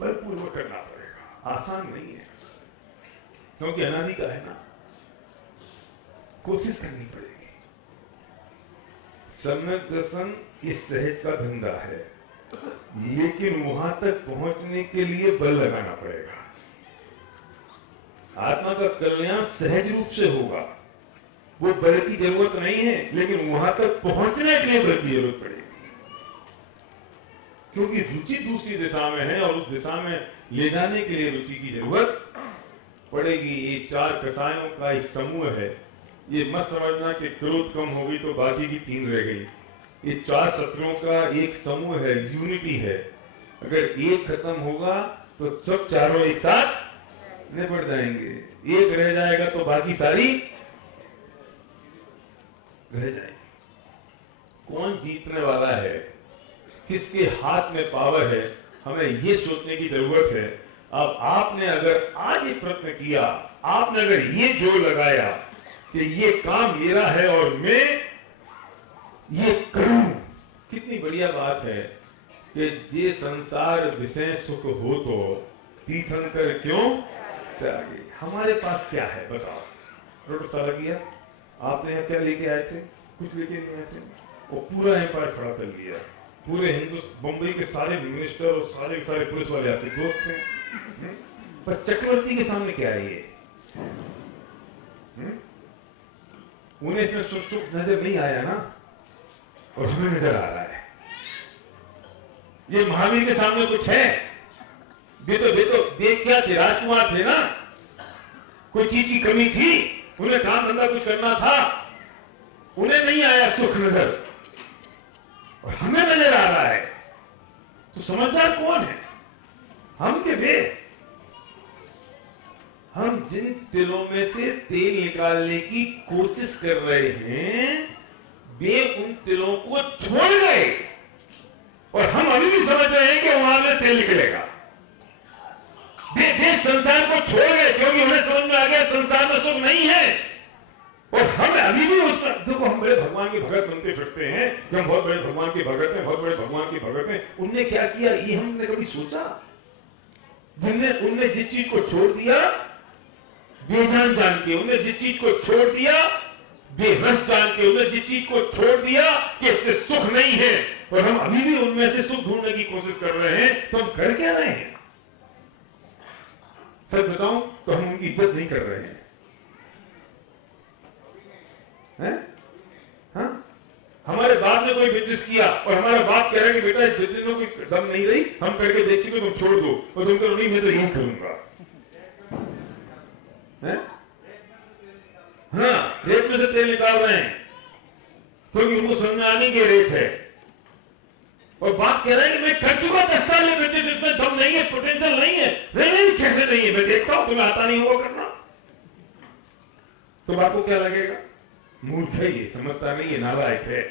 बलपूर्वक करना पड़ेगा। आसान नहीं है, क्योंकि अनादि का है ना, कोशिश करनी पड़ेगी। सम्यक दर्शन ये सहज का धंधा है, लेकिन वहां तक पहुंचने के लिए बल लगाना पड़ेगा। आत्मा का कल्याण सहज रूप से होगा, वो बल की जरूरत नहीं है, लेकिन वहां तक पहुंचने के लिए बल की जरूरत पड़ेगी। क्योंकि रुचि दूसरी दिशा में है और उस दिशा में ले जाने के लिए रुचि की जरूरत पड़ेगी। ये 4 कसायों का एक समूह है। ये मत समझना कि क्रोध कम होगी तो बाकी की 3 रह गई। ये 4 शत्रुओं का एक समूह है, यूनिटी है। अगर एक खत्म होगा तो सब चारों एक साथ निपट जाएंगे। एक रह जाएगा तो बाकी सारी रह जाएगी। कौन जीतने वाला है, किसके हाथ में पावर है, हमें ये सोचने की जरूरत है। अब आपने अगर आज ये प्रयत्न किया, आपने अगर ये जोर लगाया कि ये काम मेरा है और मैं ये करूं, कितनी बढ़िया बात है कि जे संसार विषय सुख हो तो तीर्थंकर क्यों त्यागे। हमारे पास क्या है बताओ? रोटशाला किया, आपने यहाँ क्या लेके आए थे? कुछ लेके नहीं आए थे, और पूरा एम्पायर खड़ा कर लिया। पूरे बम्बई के सारे मिनिस्टर और सारे पुलिस वाले आपके दोस्त थे, पर चक्रवर्ती के सामने क्या है ये? उन्हें इसमें सुख नजर नहीं आया ना, और हमें नजर आ रहा है। ये महावीर के सामने कुछ है? वे क्या थे? राजकुमार थे ना, कोई चीज की कमी थी, उन्हें काम धंधा कुछ करना था, उन्हें नहीं आया सुख नजर, और हमें नजर आ रहा है। तो समझदार कौन है, हम के वे? हम जिन तिलों में से तेल निकालने की कोशिश कर रहे हैं, वे उन तिलों को छोड़ गए, और हम अभी भी समझ रहे हैं कि वहां में तेल निकलेगा। वे संसार को छोड़ गए, क्योंकि उन्हें समझ में आ गया संसार में सुख नहीं है। और हम अभी भी उसमें, देखो, हम बड़े भगवान के भगत बनते फिरते हैं कि हम बहुत बड़े भगवान के भगत हैं, बहुत बड़े भगवान के भगत हैं। उनने क्या किया, ये हमने कभी सोचा? उनने जिस चीज को छोड़ दिया बेजान जान के, उन्हें जिस चीज को छोड़ दिया बेरस जान के, उन्हें जिस चीज को छोड़ दिया कि इससे सुख नहीं है, और हम अभी भी उनमें से सुख ढूंढने की कोशिश कर रहे हैं, तो हम कर क्या रहे हैं? सच बताऊं तो हम उनकी इज्जत नहीं कर रहे हैं, हैं? हाँ? हमारे बाप ने कोई बिजनेस किया और हमारा बाप कह रहा है कि बेटा इस बिजनेस में कोई दम नहीं रही, हम करके देख चुके, तुम छोड़ दो, और तुम करो नहीं मैं तो यही करूंगा। हाँ, रेत में से तेल निकाल रहे हैं क्योंकि उनको समझ में आने की रेत है, और बाप कह रहा है कि मैं कर चुका 10 साल ये बिजनेस, इसमें दम नहीं है, पोटेंशियल नहीं है। नहीं, कैसे नहीं है? मैं देखता हूं, तुम्हें आता नहीं होगा करना। तो बाप को क्या लगेगा? मूर्ख है ये, समझता नहीं है, नालायक है।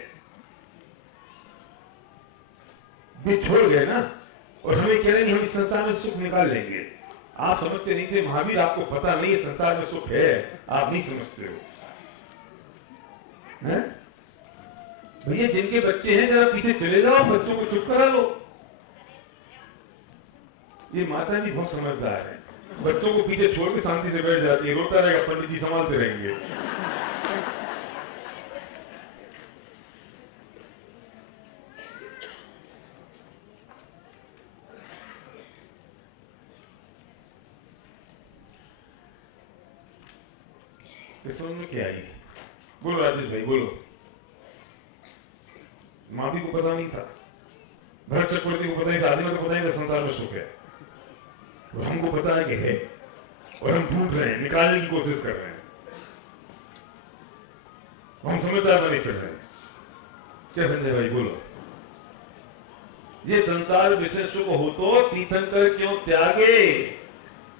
वे छोड़ गए ना, और हमें कह रहे हैं हम इस संसार में सुख निकाल लेंगे। आप समझते नहीं थे महावीर, आपको पता नहीं है संसार में सुख है, आप नहीं समझते हो। भैया जिनके बच्चे हैं जरा पीछे चले जाओ, बच्चों को चुप करा लो। ये माता भी बहुत समझदार है, बच्चों को पीछे छोड़ के शांति से बैठ जाती है, रोता रहेगा, पंडित जी संभालते रहेंगे। समझ में क्या आई? बोलो राजेश भाई बोलो। माँ भी को पता नहीं था, भरत चक्रवर्ती को पता नहीं था, आदि में तो पता नहीं था संसार में सुख है, और हमको पता है कि है, और हम ढूंढ रहे हैं, निकालने की कोशिश कर रहे हैं, हम समझदार बने फिर रहे हैं। क्या संजय भाई बोलो। ये संसार विशेष को हो तो तीर्थंकर क्यों त्यागे?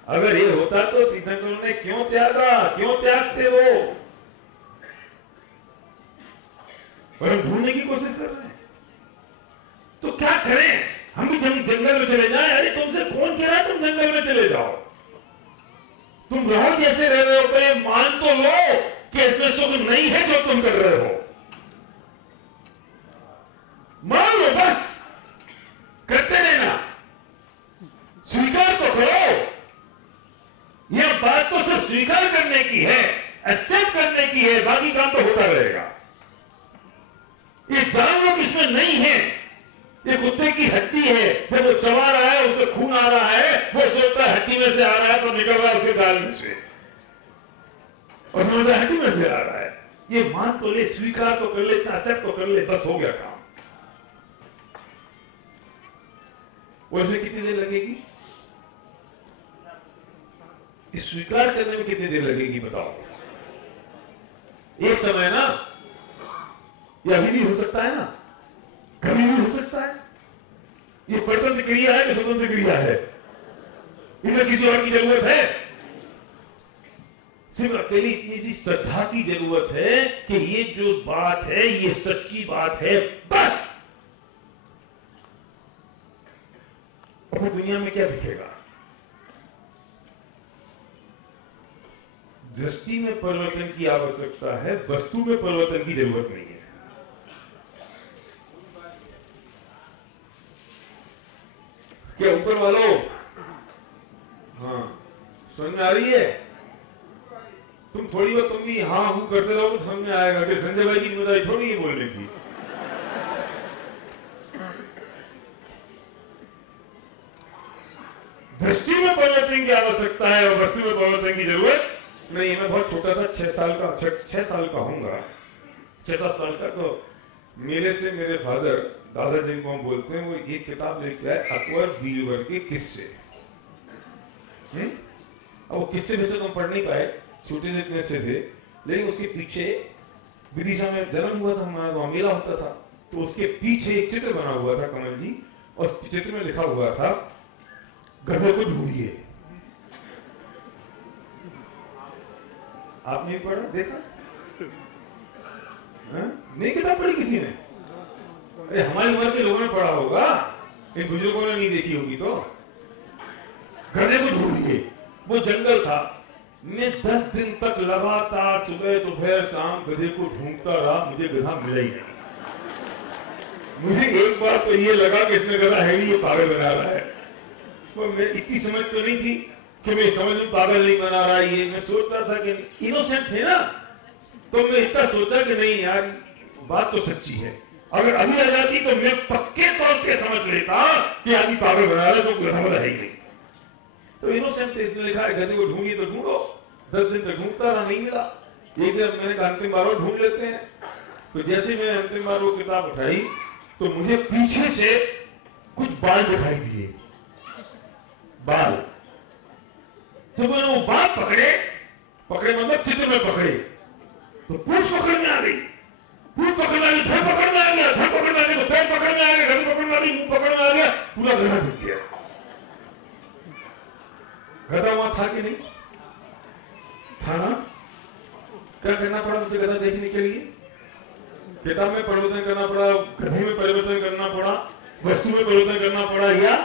अगर ये होता तो तीर्थंकरों ने क्यों त्यागा? क्यों त्यागते वो? और हम ढूंढने की कोशिश कर रहे हैं, तो क्या करें? हम भी जंगल में चले जाएं? अरे तुमसे कौन कह रहा है तुम जंगल में चले जाओ? तुम रहो जैसे रह रहे हो, पर ये मान तो लो कि इसमें सुख नहीं है जो तुम कर रहे हो। मान लो, बस करते रहना, स्वीकार तो करो। यह बात तो सिर्फ स्वीकार करने की है, एक्सेप्ट करने की है, बाकी काम तो होता रहेगा। ये जान लो कि इसमें नहीं है, ये कुत्ते की हड्डी है, जब वो चबा रहा है उसे खून आ रहा है, वो सोचता है हड्डी में से आ रहा है तो निकल रहा है उसके गाल में से, और समझता है हड्डी में से आ रहा है। ये मान तो ले, स्वीकार तो कर ले, इतना एक्सेप्ट तो कर ले, बस हो गया काम। वैसे कितनी देर लगेगी? स्वीकार करने में कितनी देर लगेगी बताओ? एक समय ना, ये अभी भी हो सकता है ना, कभी भी हो सकता है। ये परतंत्र क्रिया है कि स्वतंत्र क्रिया है? इसमें किसी और की जरूरत है? सिर्फ अकेली इतनी सी श्रद्धा की जरूरत है कि ये जो बात है ये सच्ची बात है, बस। और दुनिया में क्या दिखेगा? दृष्टि में परिवर्तन की आवश्यकता है, वस्तु में परिवर्तन की जरूरत नहीं है। क्या ऊपर वालों, हाँ समझ में आ रही है? तुम थोड़ी बहुत तुम भी हाँ हूं करते रहो तो समझ में आएगा कि संजय भाई की जिम्मेदारी थोड़ी है बोलने की। दृष्टि में परिवर्तन की आवश्यकता है और वस्तु में परिवर्तन की जरूरत नहीं। मैं बहुत छोटा था, 6 साल का होऊंगा, 6-7 साल का, तो मेरे से मेरे फादर, दादा जिनको हम बोलते हैं, वो एक किताब लेके आए, अकबर बीरबल के किस्से। अब वो किस्से वैसे तो हम पढ़ नहीं पाए, छोटे से इतने से थे, लेकिन उसके पीछे विदिशा में जन्म हुआ था हमारा, तो मेला होता था, तो उसके पीछे एक चित्र बना हुआ था कमल जी, और उस चित्र में लिखा हुआ था गधे को ढूंढिए। आपने पढ़ा, देखा? नहीं किताब पढ़ी किसी ने? अरे हमारी उम्र के लोगों ने पढ़ा होगा, इन बुजुर्गों ने नहीं देखी होगी। तो गधे को ढूंढिए, वो जंगल था। मैं 10 दिन तक लगातार सुबह दोपहर शाम गधे को ढूंढता रहा, मुझे गधा मिला ही नहीं। मुझे एक बार तो ये लगा कि इसमें गधा है नहीं, ये पागल बना रहा है। तो मैं इतनी समझ तो नहीं थी कि मैं समझ में पागल नहीं बना रहा ये, मैं सोच रहा था कि इनोसेंट थे ना, तो मैं इतना सोचा कि नहीं यार बात तो सच्ची है। अगर अभी आ जाती तो मैं पक्के तौर पे समझ लेता कि आदमी पागल बना रहा है, तो गधा बधा है ही नहीं। तो इनोसेंट थे, इसने लिखा है गधे को ढूंढिए तो ढूंढो। 10 दिन तक ढूंढता रहा, नहीं मिला। एक दिन मैंने कहा अंतिम बार और ढूंढ लेते हैं। तो जैसे मैं अंतिम बार वो किताब उठाई तो मुझे पीछे से कुछ बाल दिखाई दिए, बाल। जब मैंने वो बाल पकड़े मतलब चित्र में पकड़े, तो पूंछ पकड़ में आ गई, पूंछ पकड़ में आ गई, धड़ पकड़ में आ गया, धड़ पकड़ में आ गया, तो पैर पकड़ में आ गया, गले पकड़ में आ गई, मुंह पकड़ में आ गया, पूरा गधा दिख गया। गधा वहां था कि नहीं था ना? क्या करना पड़ा मुझे गधा देखने के लिए? किताब में परिवर्तन करना पड़ा, गधे में परिवर्तन करना पड़ा, वस्तु में परिवर्तन करना पड़ा, या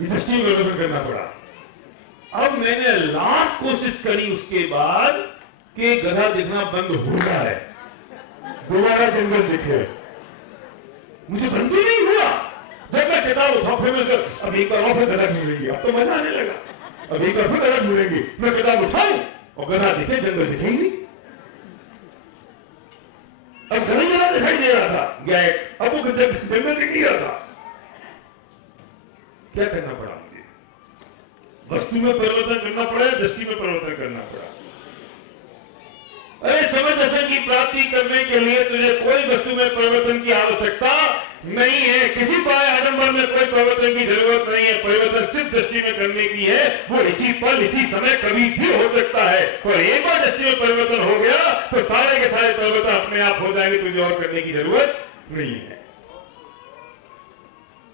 दृष्टि में परिवर्तन करना पड़ा। अब मैंने लाख कोशिश करी उसके बाद कि गधा दिखना बंद हो रहा है, दोबारा जंगल दिखे। मुझे बंद ही नहीं हुआ। जब मैं किताब उठाऊं फिर मैं अब एक बार और फिर गधा ढूंढेंगे, अब तो मजा आने लगा, अब एक बार फिर गधा ढूंढेंगे। मैं किताब उठाऊं और गधा दिखे, जंगल दिखे ही नहीं। अब गधा दिखाई दे रहा था, गैक, अब वो जंगल दिख नहीं रहा था। क्या करना पड़ा मुझे? वस्तु में परिवर्तन करना पड़ा, दृष्टि में परिवर्तन करना पड़ा। अरे समझ दर्शन की प्राप्ति करने के लिए तुझे कोई वस्तु में परिवर्तन की आवश्यकता नहीं है। किसी पाए आडंबर में कोई परिवर्तन की जरूरत नहीं है। परिवर्तन सिर्फ दृष्टि में करने की है। वो इसी पल, इसी समय, कभी भी हो सकता है। और एक बार दृष्टि में परिवर्तन हो गया तो सारे के सारे परिवर्तन अपने आप हो जाएंगे, तुझे और करने की जरूरत नहीं है।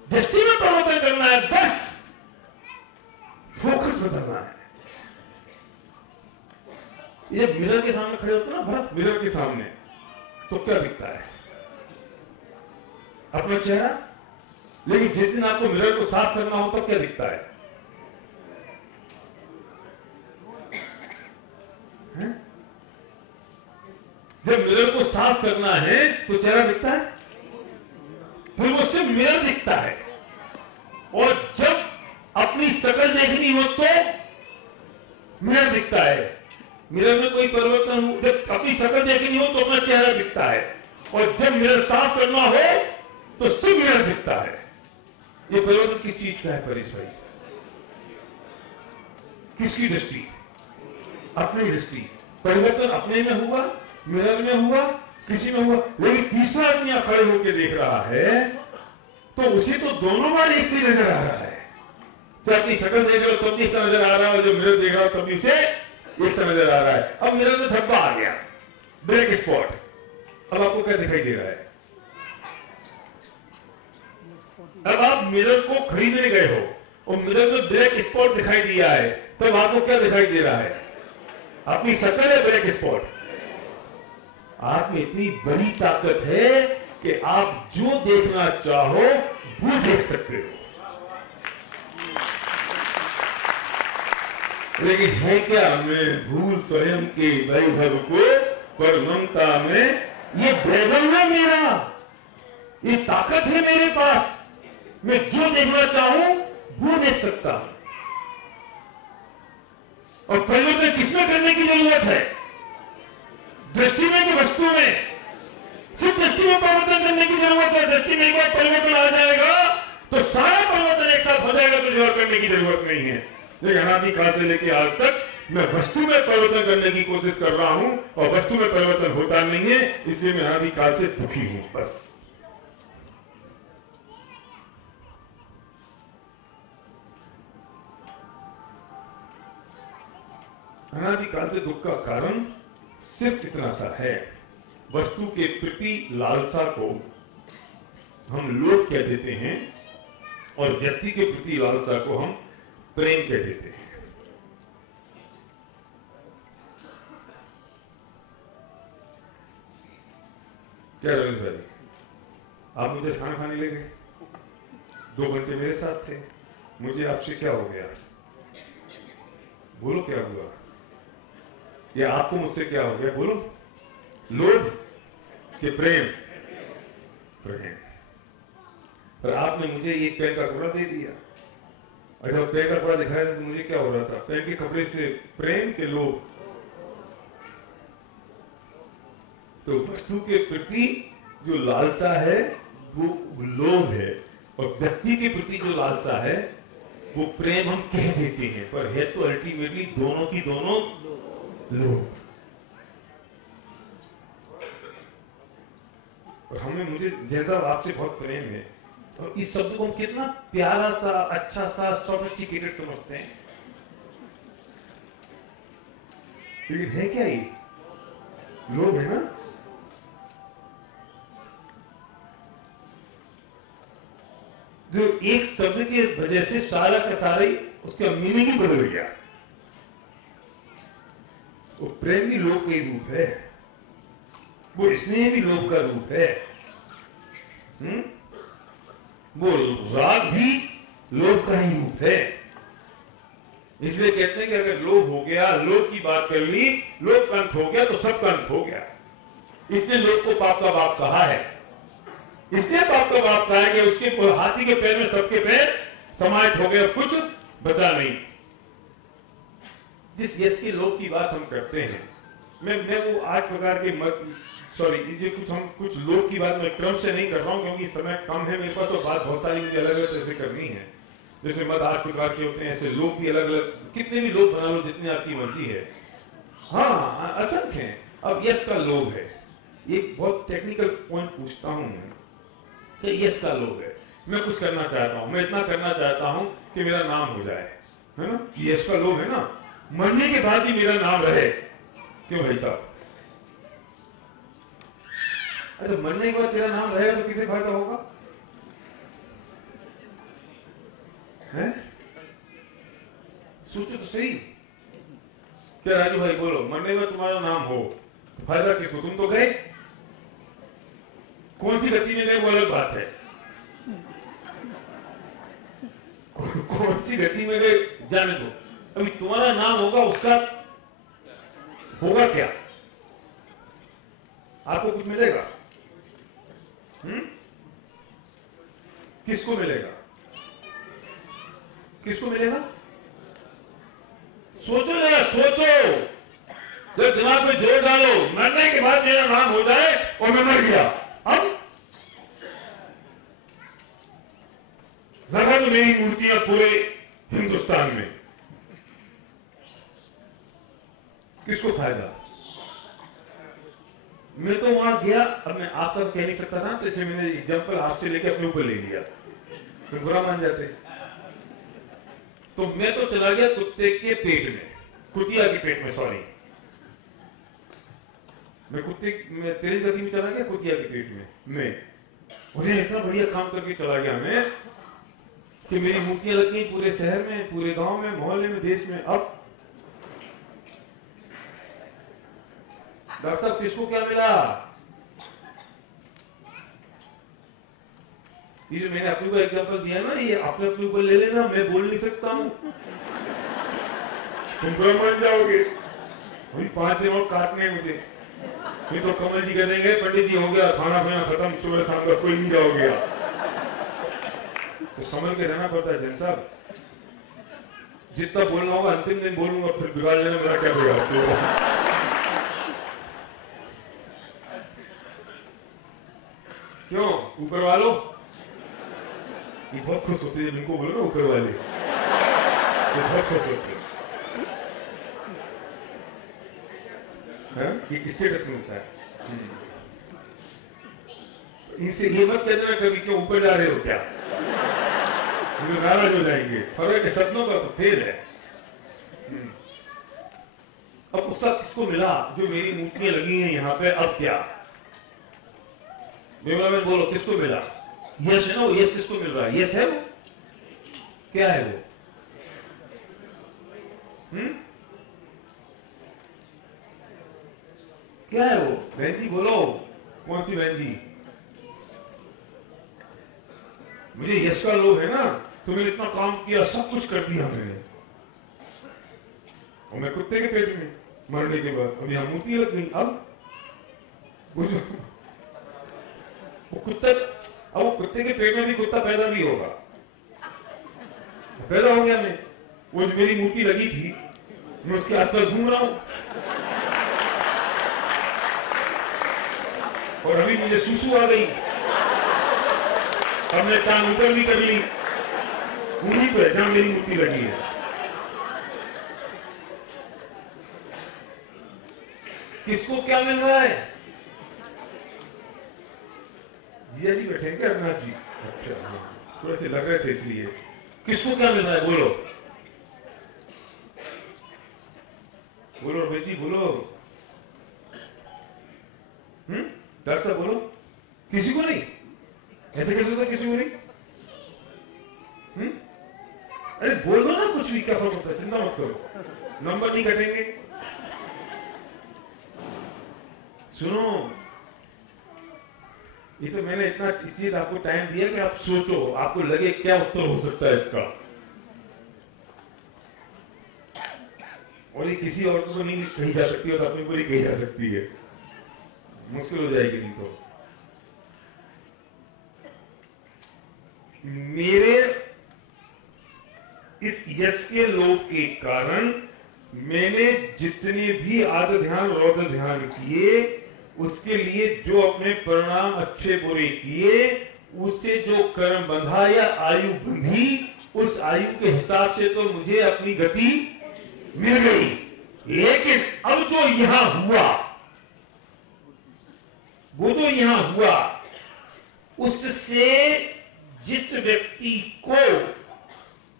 दृष्टि में परिवर्तन करना है, बस फोकस बदलना है। ये मिरर के सामने खड़े होते ना भरत, मिरर के सामने, तो क्या दिखता है? अपना चेहरा। लेकिन जिस दिन आपको मिरर को साफ करना हो तो क्या दिखता है? जब मिरर को साफ करना है तो चेहरा दिखता है, फिर वो सिर्फ मिरर दिखता है। और जब अपनी शक्ल देखनी हो तो मिरर दिखता है। मिरर में कोई परिवर्तन हो, जब अपनी शक्ल देखनी हो तो अपना चेहरा दिखता है। और जब मिरर साफ करना हो तो सिर्फ मिरर दिखता है। ये परिवर्तन किस चीज का है परेश भाई? किसकी दृष्टि? अपनी दृष्टि। परिवर्तन अपने में हुआ, मिरर में हुआ, किसी में हुआ। लेकिन तीसरा आदमी यहां खड़े होकर देख रहा है तो उसे तो दोनों बार एक से नजर आ रहा है। तो अपनी शक्ल देख रहे हो तो भी नजर आ रहा है, और जो मिरर देख रहा हो तभी उसे एक से नजर आ रहा है। अब मिरर में धब्बा आ गया, ब्लैक स्पॉट। अब आपको क्या दिखाई दे रहा है? अब आप मिरर को खरीदने गए हो और मिरर में ब्लैक स्पॉट दिखाई दिया है, तब आपको क्या दिखाई दे रहा है? अपनी शक्ल है ब्लैक स्पॉट। आप में इतनी बड़ी ताकत है कि आप जो देखना चाहो वो देख सकते हो। लेकिन है क्या? मैं भूल स्वयं के वैभव को, पर ममता में ये वैभव है मेरा, ये ताकत है मेरे पास, मैं जो देखना चाहूं वो देख सकता हूं। और परिवर्तन किसमें करने की जरूरत है? दृष्टि में कि वस्तु में? सिर्फ दृष्टि में परिवर्तन करने की जरूरत है। दृष्टि में एक बार परिवर्तन आ जाएगा तो सारा परिवर्तन एक साथ हो जाएगा, तो और करने की जरूरत नहीं है। लेकिन अनादि काल से लेकर आज तक मैं वस्तु में परिवर्तन करने की कोशिश कर रहा हूं और वस्तु में परिवर्तन होता नहीं है, इसलिए मैं अनादि काल से दुखी हूं। बस अनादि काल से दुख का कारण सिर्फ इतना सा है, वस्तु के प्रति लालसा को हम लोभ कह देते हैं और व्यक्ति के प्रति लालसा को हम प्रेम कह देते हैं। क्या रमेश भाई, आप मुझे खाना खाने ले गए, 2 घंटे मेरे साथ थे, मुझे आपसे क्या हो गया? बोलो क्या हुआ? या आपको मुझसे क्या हो गया? बोलो। लोभ कि प्रेम? प्रेम। पर आपने मुझे एक पेन का कपड़ा दे दिया, और जब पेन का कपड़ा दिखाया तो मुझे क्या हो रहा था? पेन के कपड़े से प्रेम के लोभ? तो वस्तु के प्रति जो लालसा है वो लोभ है, और व्यक्ति के प्रति जो लालसा है वो प्रेम हम कह देते हैं, पर है तो अल्टीमेटली दोनों की दोनों लोभ। और हमें, मुझे जैसा आपसे बहुत प्रेम है, और इस शब्द को हम कितना प्यारा सा, अच्छा सा, सोफिस्टिकेटेड समझते हैं, लेकिन है क्या ये? लोभ है ना। जो एक शब्द की वजह से सारा का सारा ही उसका मीनिंग ही बदल गया। वो प्रेम भी लोभ का ही रूप है, वो स्नेह भी लोभ का रूप है, वो राग भी लोभ का ही रूप है। इसलिए कहते हैं कि अगर लोभ हो गया, लोभ की बात कर ली, लोभ का अंत हो गया तो सब का अंत हो गया। इसने लोग को पाप का बाप कहा है, इसलिए पाप का बाप कहा है कि उसके हाथी के पैर में सबके पैर समाहित हो गए और कुछ बचा नहीं। जिस यश के लोभ की बात हम करते हैं, मैं वो 8 प्रकार के मत, सॉरी, ये कुछ लोभ की बात मैं क्रम से नहीं कर रहा हूं क्योंकि समय कम है मेरे पास, तो बात बहुत सारी मुझे अलग अलग तरह से करनी है। जैसे मत 8 प्रकार के होते हैं, ऐसे लोभ भी अलग अलग, कितने भी लोभ बना लो जितनी आपकी मर्जी है। हाँ, असंख्य है। अब यश का लोभ है, एक बहुत टेक्निकल पॉइंट पूछता हूं मैं कि यश का लोभ है, मैं कुछ करना चाहता हूं, मैं इतना करना चाहता हूं कि मेरा नाम हो जाए, है ना, यश का लोभ है ना, मरने के बाद भी मेरा नाम रहे। क्यों भाई साहब? अरे मरने के बाद तेरा नाम रहेगा तो किसे फायदा होगा? हैं? सोचो तो सही। क्या राजू भाई बोलो, मरने में तुम्हारा नाम हो तो फायदा किसको? तुम तो गए, कौन सी गति में गए वो अलग बात है, कौन सी गति में गए जाने दो, अभी तुम्हारा नाम होगा, उसका होगा क्या? आपको कुछ मिलेगा? किसको मिलेगा? किसको मिलेगा? सोचो जरा, सोचो, जब दिमाग में जोर डालो, मरने के बाद मेरा नाम हो जाए और मैं मर गया, अब लगा तो मेरी मूर्तियां पूरे हिंदुस्तान में, किसको फायदा? मैं तो वहां गया, अब मैं आपका तो कह नहीं सकता ना, तो इसलिए मैंने एग्जाम्पल आपसे लेके अपने ऊपर ले लिया, तो बुरा मान जाते। तो मैं तो चला गया कुत्ते के पेट में, कुतिया के पेट में, सॉरी, मैं तेरी गति में चला गया कुतिया के पेट में, मैं मुझे इतना बढ़िया काम करके चला गया मैं कि मेरी मूर्तियां लग गई पूरे शहर में, पूरे गांव में, मोहल्ले में, देश में। अब डॉक्टर साहब किसको क्या मिला? ये जो मैंने अपने को एग्जांपल दिया ना, ये अपने ऊपर ले लेना, मैं बोल नहीं सकता हूं, तुम बुरा मान जाओगे। अभी 5 दिन और काटने मुझे, नहीं तो कमल जी कह देंगे पंडित जी हो गया, खाना पीना खत्म, सुबह शाम का कोई नहीं जाओगे। तो समझ के रहना पड़ता है जैन साहब, जितना बोलना होगा अंतिम दिन बोलूंगा, फिर बिगाड़ लेना मेरा क्या बिगाड़। क्यों? ऊपर वालों ये बहुत खुश होते हैं, इनको बोलो ना ऊपर वाले, ये बहुत खुश होते हैं, ये स्टेटस मिलता है। इनसे ये मत कह देना कभी क्यों ऊपर जा रहे हो क्या, नाराज हो जाएंगे। फर्क है सपनों का तो फेल है। अब उसका किसको मिला? जो मेरी मूर्तियां लगी हैं यहाँ पे, अब क्या? में बोलो किसको मिला? यश है ना, वो यश किसको मिल रहा है? यश है वो, क्या है वो? क्या है वो? बहन जी बोलो, कौन सी बहन जी? मुझे यश का लोभ है ना, तो मैंने इतना काम किया, सब कुछ कर दिया मैंने, और मैं कुत्ते के पेट में मरने के बाद अब यहाँ मूर्ति लग गई। अब वो कुत्ता, अब वो कुत्ते के पेट में भी कुत्ता पैदा भी होगा, पैदा हो गया मैं, वो जो मेरी मूर्ति लगी थी मैं उसके आसपास घूम रहा हूं, और अभी मुझे सुसु आ गई, अब मैं टांग ऊपर भी कर ली वहीं पे जहां मेरी मूर्ति लगी है। किसको क्या मिल रहा है? जिया जी बैठेंगे, अरनाथ जी, अच्छा थोड़े से लग रहे थे इसलिए। किसको क्या मिल रहा है? बोलो बोलो बेटी बोलो, डॉक्टर साहब बोलो। किसी को नहीं? ऐसे कैसे होता? किसी को नहीं? अरे बोल दो ना कुछ भी, क्या फर्क पड़ता है, चिंता मत करो, नंबर नहीं कटेंगे। सुनो, ये तो मैंने इतना चीज आपको टाइम दिया कि आप सोचो, आपको लगे क्या उत्तर हो सकता है इसका, और ये किसी और को नहीं कही जा सकती और अपने को नहीं कही जा सकती है। मुश्किल हो जाएगी नहीं तो। मेरे इस यश के लोभ के कारण मैंने जितने भी आदि ध्यान रौद्र ध्यान किए, उसके लिए जो अपने परिणाम अच्छे बुरे किए, उससे जो कर्म बंधा या आयु बंधी, उस आयु के हिसाब से तो मुझे अपनी गति मिल गई। लेकिन अब जो यहां हुआ, वो जो यहां हुआ, उससे जिस व्यक्ति को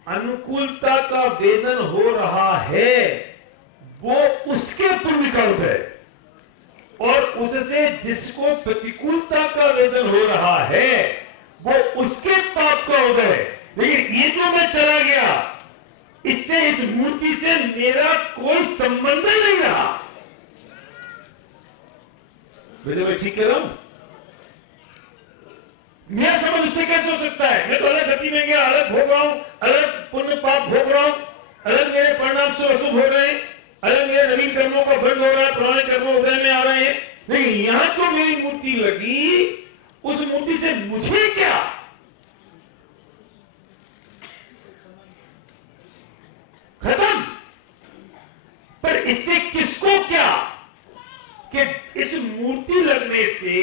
अनुकूलता का वेदन हो रहा है, वो उसके पुण्य का उदय, और उससे जिसको प्रतिकूलता का वेदन हो रहा है, वो उसके पाप का उदय। लेकिन ये जो मैं चला गया, इससे, इस मूर्ति से मेरा कोई संबंध ही नहीं रहा। मैं ठीक कह रहा हूं? मेरा संबंध उससे कैसे हो सकता है? मैं तो अलग गति में गया, अलग भोग रहा हूं, अलग पुण्य पाप भोग रहा हूं, अलग मेरे परिणाम से अशुभ हो रहे हैं, अलग मेरे नवीन कर्मों का बंद हो रहा है, पुराने कर्मों उदय में आ रहे हैं। लेकिन यहां जो मेरी मूर्ति लगी, उस मूर्ति से मुझे क्या? खत्म। पर इससे किसको क्या? कि इस मूर्ति लगने से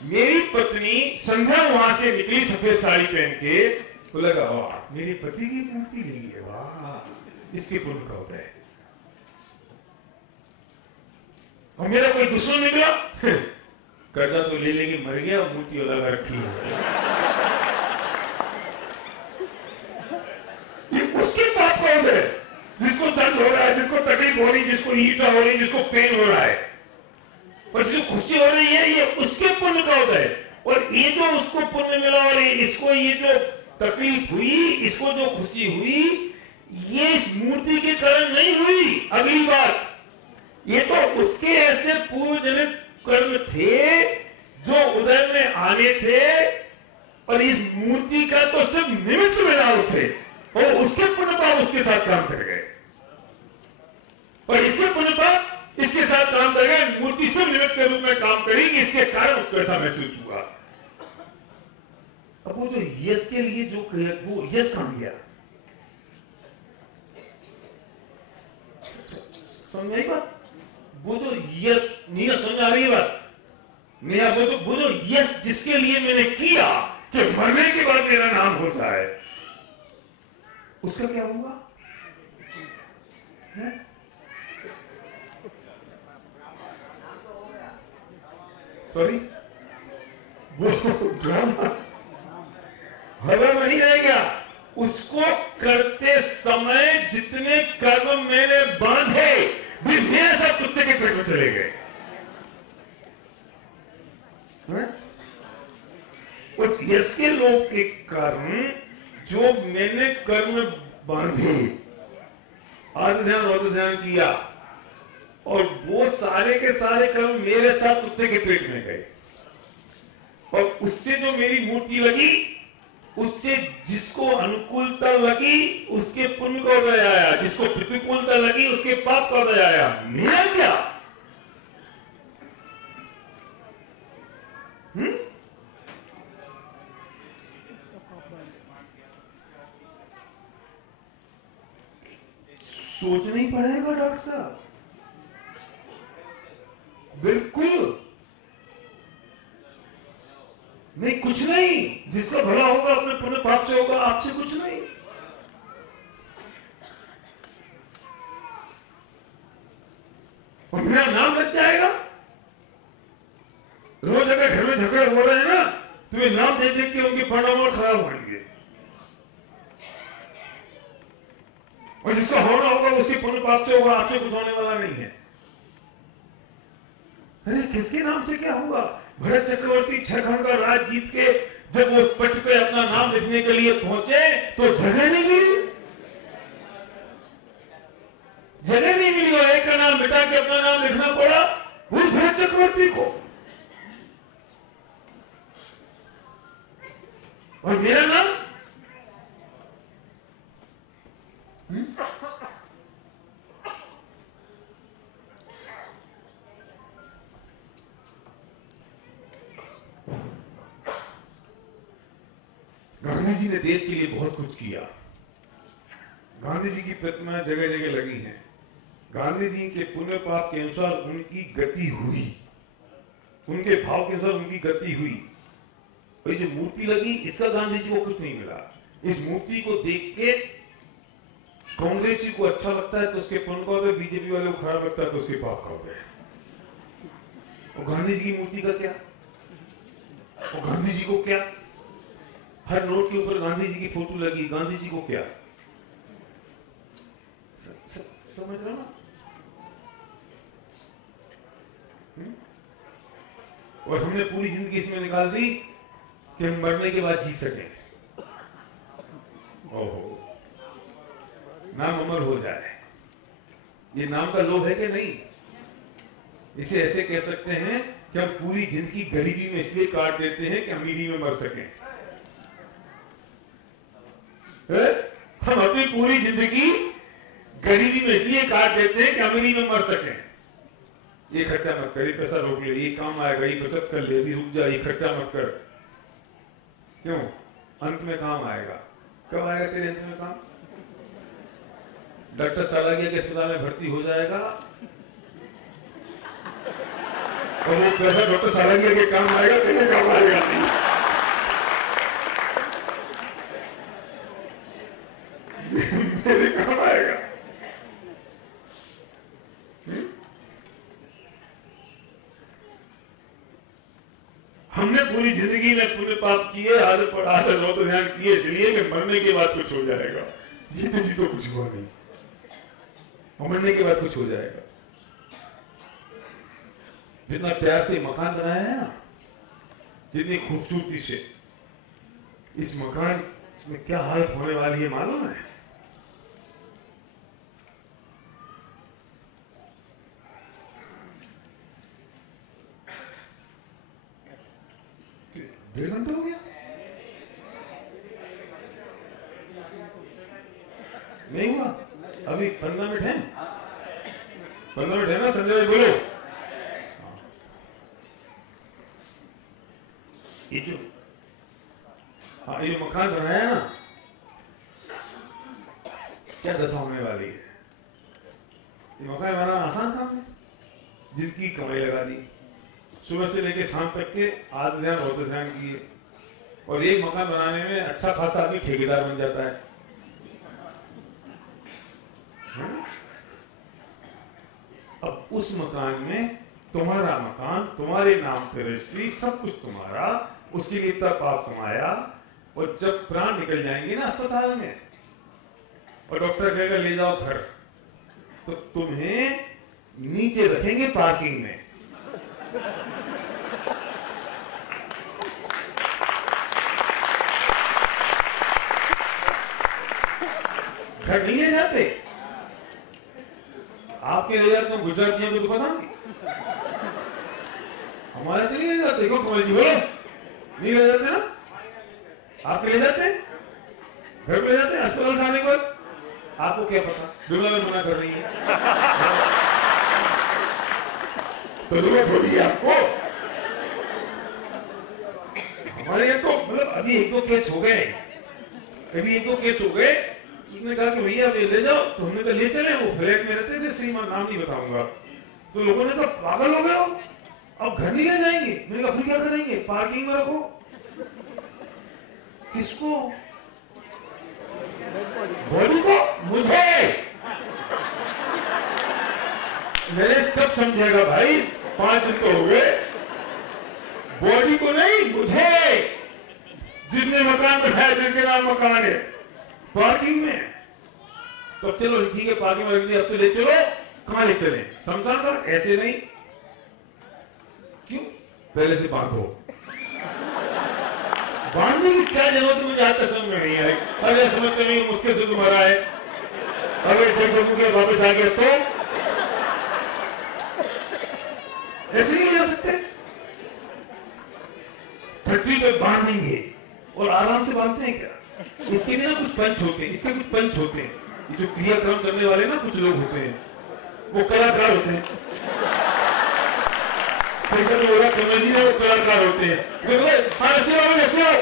मेरी पत्नी संध्या वहां से निकली सफेद साड़ी पहन के, तो लगा वाह मेरे पति की मूर्ति लगी है, वाह इसके पुण्य का होता है। और मेरा कोई दुश्मन निकला, कर्जा तो ले लेके मर गया, मूर्ति लगा रखी है। ये उसके पाप का होता है, जिसको दर्द हो रहा है, जिसको तकलीफ हो रही है, जिसको ईर्ष्या हो रही है, जिसको पेन हो रहा है, और जो खुशी हो रही है, ये उसके पुण्य का होता है। और ये जो उसको पुण्य मिला और इसको ये जो तकलीफ हुई, इसको जो खुशी हुई, ये इस मूर्ति के कारण नहीं हुई। अगली बात, ये तो उसके ऐसे पूर्व जनित कर्म थे जो उदय में आने थे, और इस मूर्ति का तो सिर्फ निमित्त मिला उसे, और उसके पुण्य पाप उसके साथ काम कर गए, और इसके पुण्य पाप इसके साथ काम कर गए। मूर्ति सिर्फ निमित्त के रूप में काम करेगी, इसके कारण उसको ऐसा महसूस हुआ। अब वो जो यश के लिए जो वो यश कहां गया? समझ आई बात? वो जो यश नहीं ना समझ आ रही बात? नहीं, वो जो यश जिसके लिए मैंने किया कि मरने के बाद मेरा नाम हो जाए, उसका क्या हुआ है? सॉरी, वो ड्रामा हवा में नहीं रह गया। उसको करते समय जितने कर्म मैंने बांधे भी मेरे साथ कुत्ते के पेट में चले गए। उस यश के लोभ के कारण जो मैंने कर्म बांधे, आदि ध्यान रौद्र ध्यान किया, और वो सारे के सारे कर्म मेरे साथ कुत्ते के पेट में गए, और उससे जो मेरी मूर्ति लगी, उससे जिसको अनुकूलता लगी उसके पुण्य का उदय आया, जिसको प्रतिकूलता लगी उसके पाप का उदय आया। मेरा क्या? सोचना ही पड़ेगा डॉक्टर साहब, बिल्कुल नहीं, कुछ नहीं। जिसका भला होगा अपने पुण्य पाप से होगा, आपसे कुछ नहीं। और मेरा नाम लग जाएगा। रोज अगर घर में झगड़े हो रहे हैं ना, तो ये नाम दे देख के उनके परिणाम और खराब होंगे, और जिसका होना होगा उसके पुण्य पाप से होगा, आपसे कुछ होने वाला नहीं है। अरे किसके नाम से क्या होगा? भरत चक्रवर्ती 6 खंड का राज जीत के जब वो पट पे अपना नाम लिखने के लिए पहुंचे, तो जगह नहीं मिली, जगह नहीं मिली, और एक का नाम मिटा के अपना नाम लिखना पड़ा उस भरत चक्रवर्ती को। और मेरा नाम गांधी जी ने देश के लिए बहुत कुछ किया। गांधी जी की प्रतिमा जगह जगह लगी हैं। गांधी जी के पुण्य पाप के अनुसार उनकी गति हुई, उनके भाव के अनुसार उनकी गति हुई। और ये जो मूर्ति लगी, इसका गांधी जी को कुछ नहीं मिला। इस मूर्ति को देख के कांग्रेसी को अच्छा लगता है तो उसके पुण्य का होता है, बीजेपी वाले को खराब लगता है तो उसके पाप का होता है। और गांधी जी की मूर्ति का क्या, और गांधी जी को क्या? हर नोट के ऊपर गांधी जी की फोटो लगी, गांधी जी को क्या? समझ रहे हो ना? और हमने पूरी जिंदगी इसमें निकाल दी कि हम मरने के बाद जी सकें। ओहो, नाम अमर हो जाए, ये नाम का लोभ है कि नहीं? इसे ऐसे कह सकते हैं कि हम पूरी जिंदगी गरीबी में इसलिए काट देते हैं कि अमीरी में मर सकें। हम अपनी पूरी जिंदगी गरीबी में इसलिए काट देते हैं कि अमीरी में मर सकें। ये खर्चा मत कर, ये पैसा रोक ले, ये काम आएगा, ये बचत कर ले, अभी रुक जा, ये खर्चा मत कर। क्यों? अंत में काम आएगा। कब आएगा तेरे अंत में काम? डॉक्टर सालागिया के अस्पताल में भर्ती हो जाएगा और वो पैसा डॉक्टर सालागिया के काम आएगा, तेरे काम आएगा नहीं। मेरे काम आएगा। हमने पूरी जिंदगी में पुण्य पाप किए, आदत पर आदत रोत ध्यान किए, इसलिए कि मरने के बाद कुछ हो जाएगा। जीते जी तो कुछ हुआ नहीं, मरने के बाद कुछ हो जाएगा। जितना प्यार से मकान बनाया है ना, जितनी खूबसूरती से, इस मकान में क्या हालत होने वाली है मालूम है? डेढ़ घंटा हो गया, नहीं हुआ अभी? 15 मिनट है, 15 मिनट है ना? संजय भाई बोलो। ये जो ये जो मकान बनाया है ना, क्या दशा होने वाली है? ये मकान बनाना आसान काम है, जिंदगी कमाई लगा दी, सुबह से लेके शाम तक के आधे ध्यान होते ध्यान किए, और एक मकान बनाने में अच्छा खासा आदमी ठेकेदार बन जाता है। अब उस मकान में तुम्हारा मकान, तुम्हारे नाम पे रजिस्ट्री, सब कुछ तुम्हारा, उसके लिए इतना पाप कमाया, और जब प्राण निकल जाएंगे ना अस्पताल में और डॉक्टर कहेगा ले जाओ घर, तो तुम्हें नीचे रखेंगे पार्किंग में। घर नहीं ले जाते, आपके ले जाते हैं गुजरातियों को तो पता नहीं, हमारे तो नहीं ले जाते। कौन कमल जी बोलो, नहीं ले जाते ना? आपके ले जाते हैं, घर पे ले जाते हैं अस्पताल खाने के बाद। आपको क्या पता दुनिया में मना कर रही है तो दुनिया थोड़ी है आपको। हमारे यहाँ तो मतलब अभी एक दो केस हो गए, अभी एक दो केस हो गए, उसने कहा कि भैया आप ले जाओ, तो हमने कहा ले चले। वो फ्लैट में रहते थे, श्रीमान नाम नहीं बताऊंगा, तो लोगों ने कहा पागल हो गए हो, अब घर नहीं ले जाएंगे। मैंने कहा फिर क्या करेंगे? पार्किंग में रखो। किसको? बॉडी को? मुझे। मैंने कब समझेगा भाई, 5 दिन तो हो गए। बॉडी को नहीं, मुझे। जिसने मकान बनाया, जिनके नाम मकान है, पार्किंग में। तो चलो ठीक है, पार्किंग में रख दिया, अब तो ले चलो। कहां ले चले? शमशान पर? ऐसे नहीं। क्यों? पहले से बांधो। बांधने की क्या जरूरत है? मुझे आज तक समझ में नहीं आई। अरे समझते नहीं, मुश्किल से तुम्हारा है। अगर जब के वापस आ गया तो ऐसे नहीं जा सकते। फटरी पे बांधेंगे और आराम से बांधते हैं क्या? इसके भी ना कुछ पंच होते हैं, इसके कुछ पंच होते हैं। ये जो क्रियाक्रम करने वाले ना कुछ लोग होते हैं, वो कलाकार होते हैं। सही से वो कॉमेडी है, वो कलाकार होते हैं। हाँ ऐसे आओ, ऐसे आओ।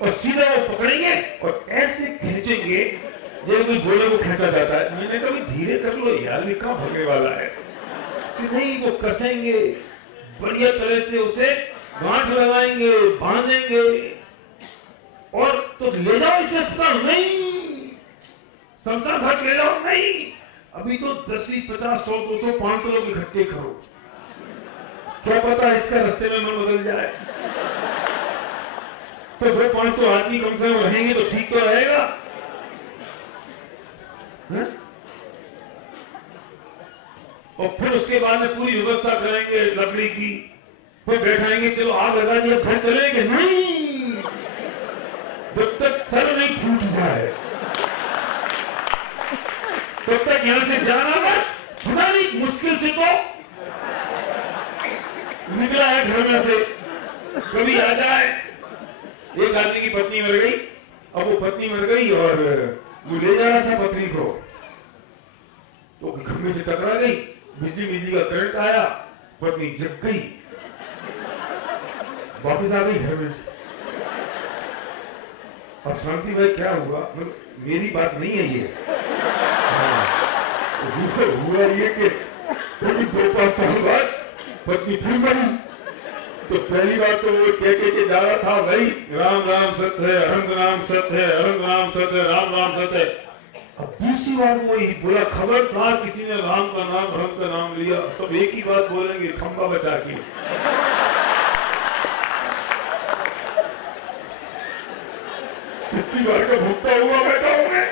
और सीधा वो पकड़ेंगे और ऐसे खींचेंगे जैसे कोई घोड़े को खींचा जाता है। मैंने कहा धीरे कर लो यार, भी कहां भागने वाला है। कि नहीं, वो कसेंगे बढ़िया तरह से, उसे गांठ लगाएंगे, बांधेंगे और तो ले जाओ इसे अस्पताल। नहीं, शमशान घाट ले जाओ। नहीं, अभी तो 10, 20, 50, 100, 200, 500 लोग इकट्ठे करो, क्या पता इसका रास्ते में मन बदल जाए। तो 200-500 आदमी कम से कम रहेंगे तो ठीक तो रहेगा। है? और फिर उसके बाद में पूरी व्यवस्था करेंगे लकड़ी की, फिर बैठाएंगे, चलो आग लगा दिया, घर चलेंगे। नहीं, जब तक सर नहीं फूट जाए तब तक यहां से जाना मत। पता नहीं मुश्किल से तो निकला है घर में से, कभी आ जाए। एक आदमी की पत्नी मर गई, अब वो पत्नी मर गई और वो ले जा रहा था पत्नी को, तो खंभे से टकरा गई, बिजली का करंट आया, पत्नी जग गई, वापस आ गई घर में। अब शांति भाई क्या हुआ, मेरी बात नहीं है ये। हुआ ये कि 2-5 साल बाद पत्नी फिर मरी। तो पहली बार तो वो कह जा रहा था, भाई राम राम सत्य है, अनंत नाम सत्य है, अनंत नाम सत्य है, राम राम सत्य है। अब दूसरी बार वो ही बोला, खबरदार किसी ने राम का नाम अनंत का नाम लिया, सब एक ही बात बोलेंगे, खंबा बचा के। कितनी बार का भुगता हुआ बैठा हूं मैं,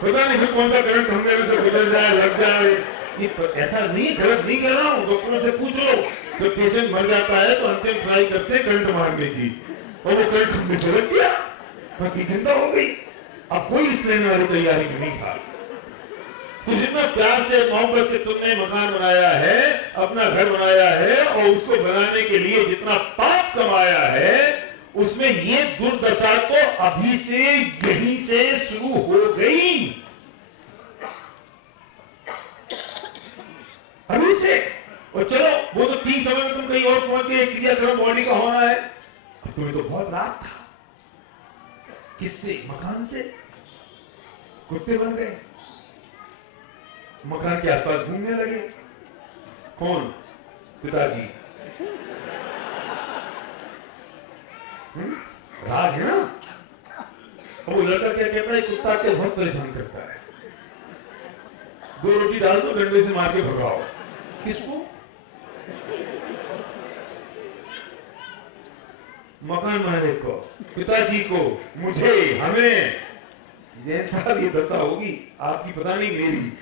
पता नहीं फिर कौन सा करंट खंबे में से गुजर जाए, लग जाए। ऐसा नहीं, गलत नहीं कर रहा हूं, डॉक्टरों से पूछ लो। जब पेशेंट मर जाता है तो अंतिम ट्राई करते हैं करंट मारने की, और वो करंट खंबे से लग गया, पत्नी जिंदा हो गई। अब कोई इस लेने वाली तैयारी में नहीं था। तो जितना प्यार से मोहब्बत से तुमने मकान बनाया है, अपना घर बनाया है, और उसको बनाने के लिए जितना पाप कमाया है, उसमें ये दुर्दशा तो अभी से यहीं से शुरू हो गई, अभी से। और चलो वो तो 3 समय में तुम कहीं और पहुंच गए, क्रियाक्रम बॉडी का होना है। तुम्हें तो बहुत राग था, किससे? मकान से। कुत्ते बन गए, मकान के आसपास घूमने लगे। कौन? पिताजी। राग है ना। अब वो लड़का क्या कहता है, कुत्ता के बहुत परेशान करता है, 2 रोटी डाल दो, डंडे से मार के भगाओ। किसको? मकान मालिक को, पिताजी को, मुझे, हमें। जैन साहब ये दशा होगी आपकी, पता नहीं मेरी।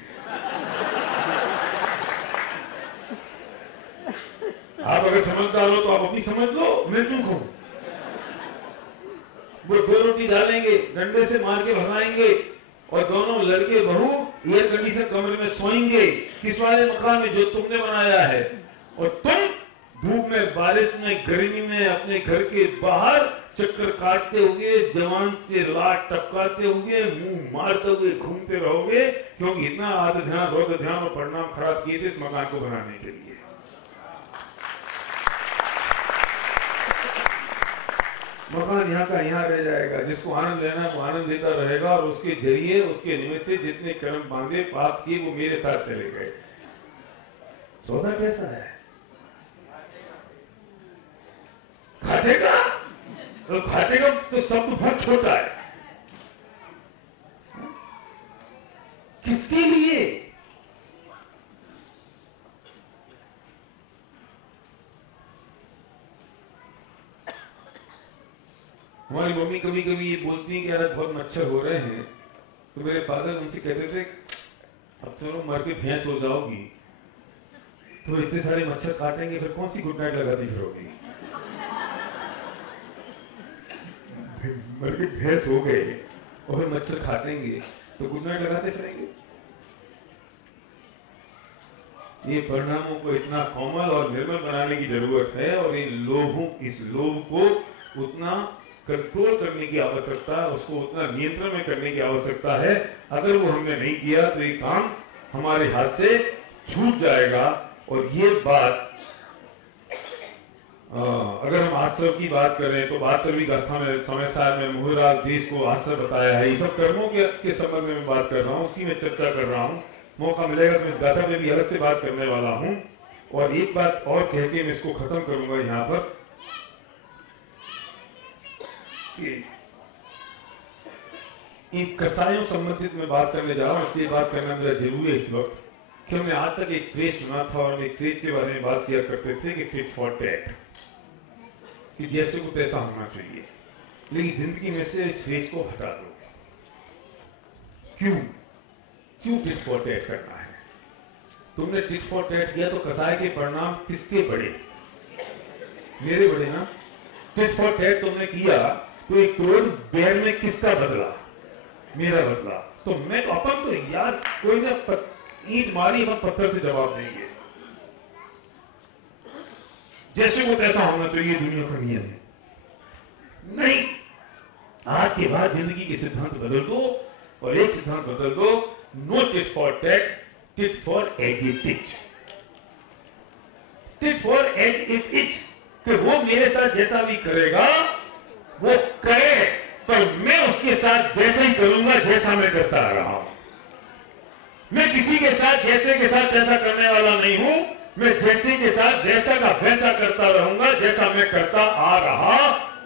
आप अगर समझदार हो तो आप अपनी समझ लो, मैं क्यों कहूं। वो 2 रोटी डालेंगे, डंडे से मार के भगाएंगे, और दोनों लड़के बहू एयर कंडीशन कमरे में सोएंगे। किस वाले मकान में? जो तुमने बनाया है। और तुम धूप में, बारिश में, गर्मी में अपने घर के बाहर चक्कर काटते हुए, जवान से लात टपकाते हुए, मुंह मारते हुए घूमते रहोगे, क्योंकि इतना आदि ध्यान, रोग ध्यान और परिणाम खराब किए थे इस मकान को बनाने के लिए। मकान यहाँ का यहाँ रह जाएगा, जिसको आनंद लेना है वो आनंद लेता रहेगा, और उसके जरिए, उसके निमित्त से जितने कर्म बांधे पाप किए वो मेरे साथ चले गए। सौदा कैसा है? घाटे का? तो घाटे का तो शब्द बहुत छोटा है। किसके लिए? हमारी मम्मी कभी कभी ये बोलती है कि यार बहुत मच्छर हो रहे हैं, तो मेरे फादर उनसे कहते थे अब चलो मर के भैंस हो जाओगी, तो इतने सारे मच्छर काटेंगे, फिर कौन सी गुड नाइट लगाती फिरोगी। मर के भैंस हो गए और फिर मच्छर काटेंगे तो गुड नाइट लगाते फिरेंगे। ये परिणामों को इतना कोमल और निर्मल बनाने की जरूरत है, और इस लोभ को उतना कंट्रोल करने की आवश्यकता है, उसको उतना नियंत्रण में करने की आवश्यकता है। अगर वो हमने नहीं किया तो ये काम हमारे हाथ से छूट जाएगा। और ये बात अगर हम आश्रम की बात करें तो 72वीं गाथा में समय सार में मुहुराज देश को आश्रम बताया है। ये सब कर्मों के संबंध में मैं बात कर रहा हूँ, उसकी मैं चर्चा कर रहा हूँ। मौका मिलेगा तो मैं इस गाथा में भी अलग से बात करने वाला हूँ। और एक बात और कह के मैं इसको खत्म करूंगा यहाँ पर। इन कसायों संबंधित मैं बात करने जा रहा हूँ, इसलिए बात करना मेरा जरूरी है इस वक्त कि हमने आज तक एक फ्रेज सुना था और हम एक फ्रेज के बारे में बात किया करते थे कि टिट फॉर टैट, कि जैसे को तैसा होना चाहिए। लेकिन जिंदगी में से इस फ्रेज को हटा दो। क्यों टिट फॉर टैट करना है? तुमने टिट फॉर टैट किया तो कसाय के परिणाम किसके बड़े? मेरे बड़े ना। टिट फॉर टैट तुमने किया तो एक क्रोध बैर में किसका बदला? मेरा बदला। तो मैं तो अपन तो यार कोई ना ईंट मारी अपन पत्थर से जवाब देंगे। जैसे को तैसा होना चाहिए, दुनिया का नियम है। नहीं, आज के बाद जिंदगी के सिद्धांत बदल दो और एक सिद्धांत बदल दो, no tit for tat, tit for as it is. Tit for as it is कि वो मेरे साथ जैसा भी करेगा वो करे, पर मैं उसके साथ वैसा ही करूंगा जैसा मैं करता आ रहा हूं। मैं किसी के साथ जैसे के साथ ऐसा करने वाला नहीं हूं। मैं जैसे के साथ वैसा का वैसा करता रहूंगा जैसा मैं करता आ रहा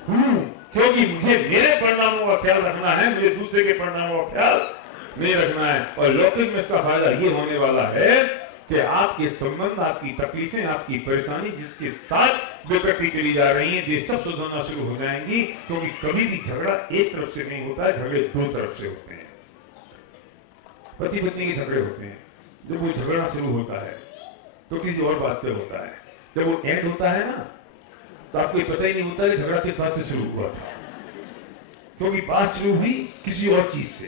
हूं, क्योंकि मुझे मेरे परिणामों का ख्याल रखना है, मुझे दूसरे के परिणामों का ख्याल नहीं रखना है। और लौकिक में इसका फायदा ये होने वाला है कि आपके संबंध, आपकी तकलीफें, आपकी परेशानी जिसके साथ बिगड़ती चली जा रही है, वे सब सुधरना शुरू हो जाएंगी। क्योंकि कभी भी झगड़ा एक तरफ से नहीं होता है, झगड़े दो तरफ से होते हैं। पति पत्नी के झगड़े होते हैं, जब वो झगड़ना शुरू होता है तो किसी और बात पे होता है। जब वो एंड होता है ना, तो आपको पता ही नहीं होता कि झगड़ा किस बात से शुरू हुआ था, क्योंकि बात शुरू हुई किसी और चीज से,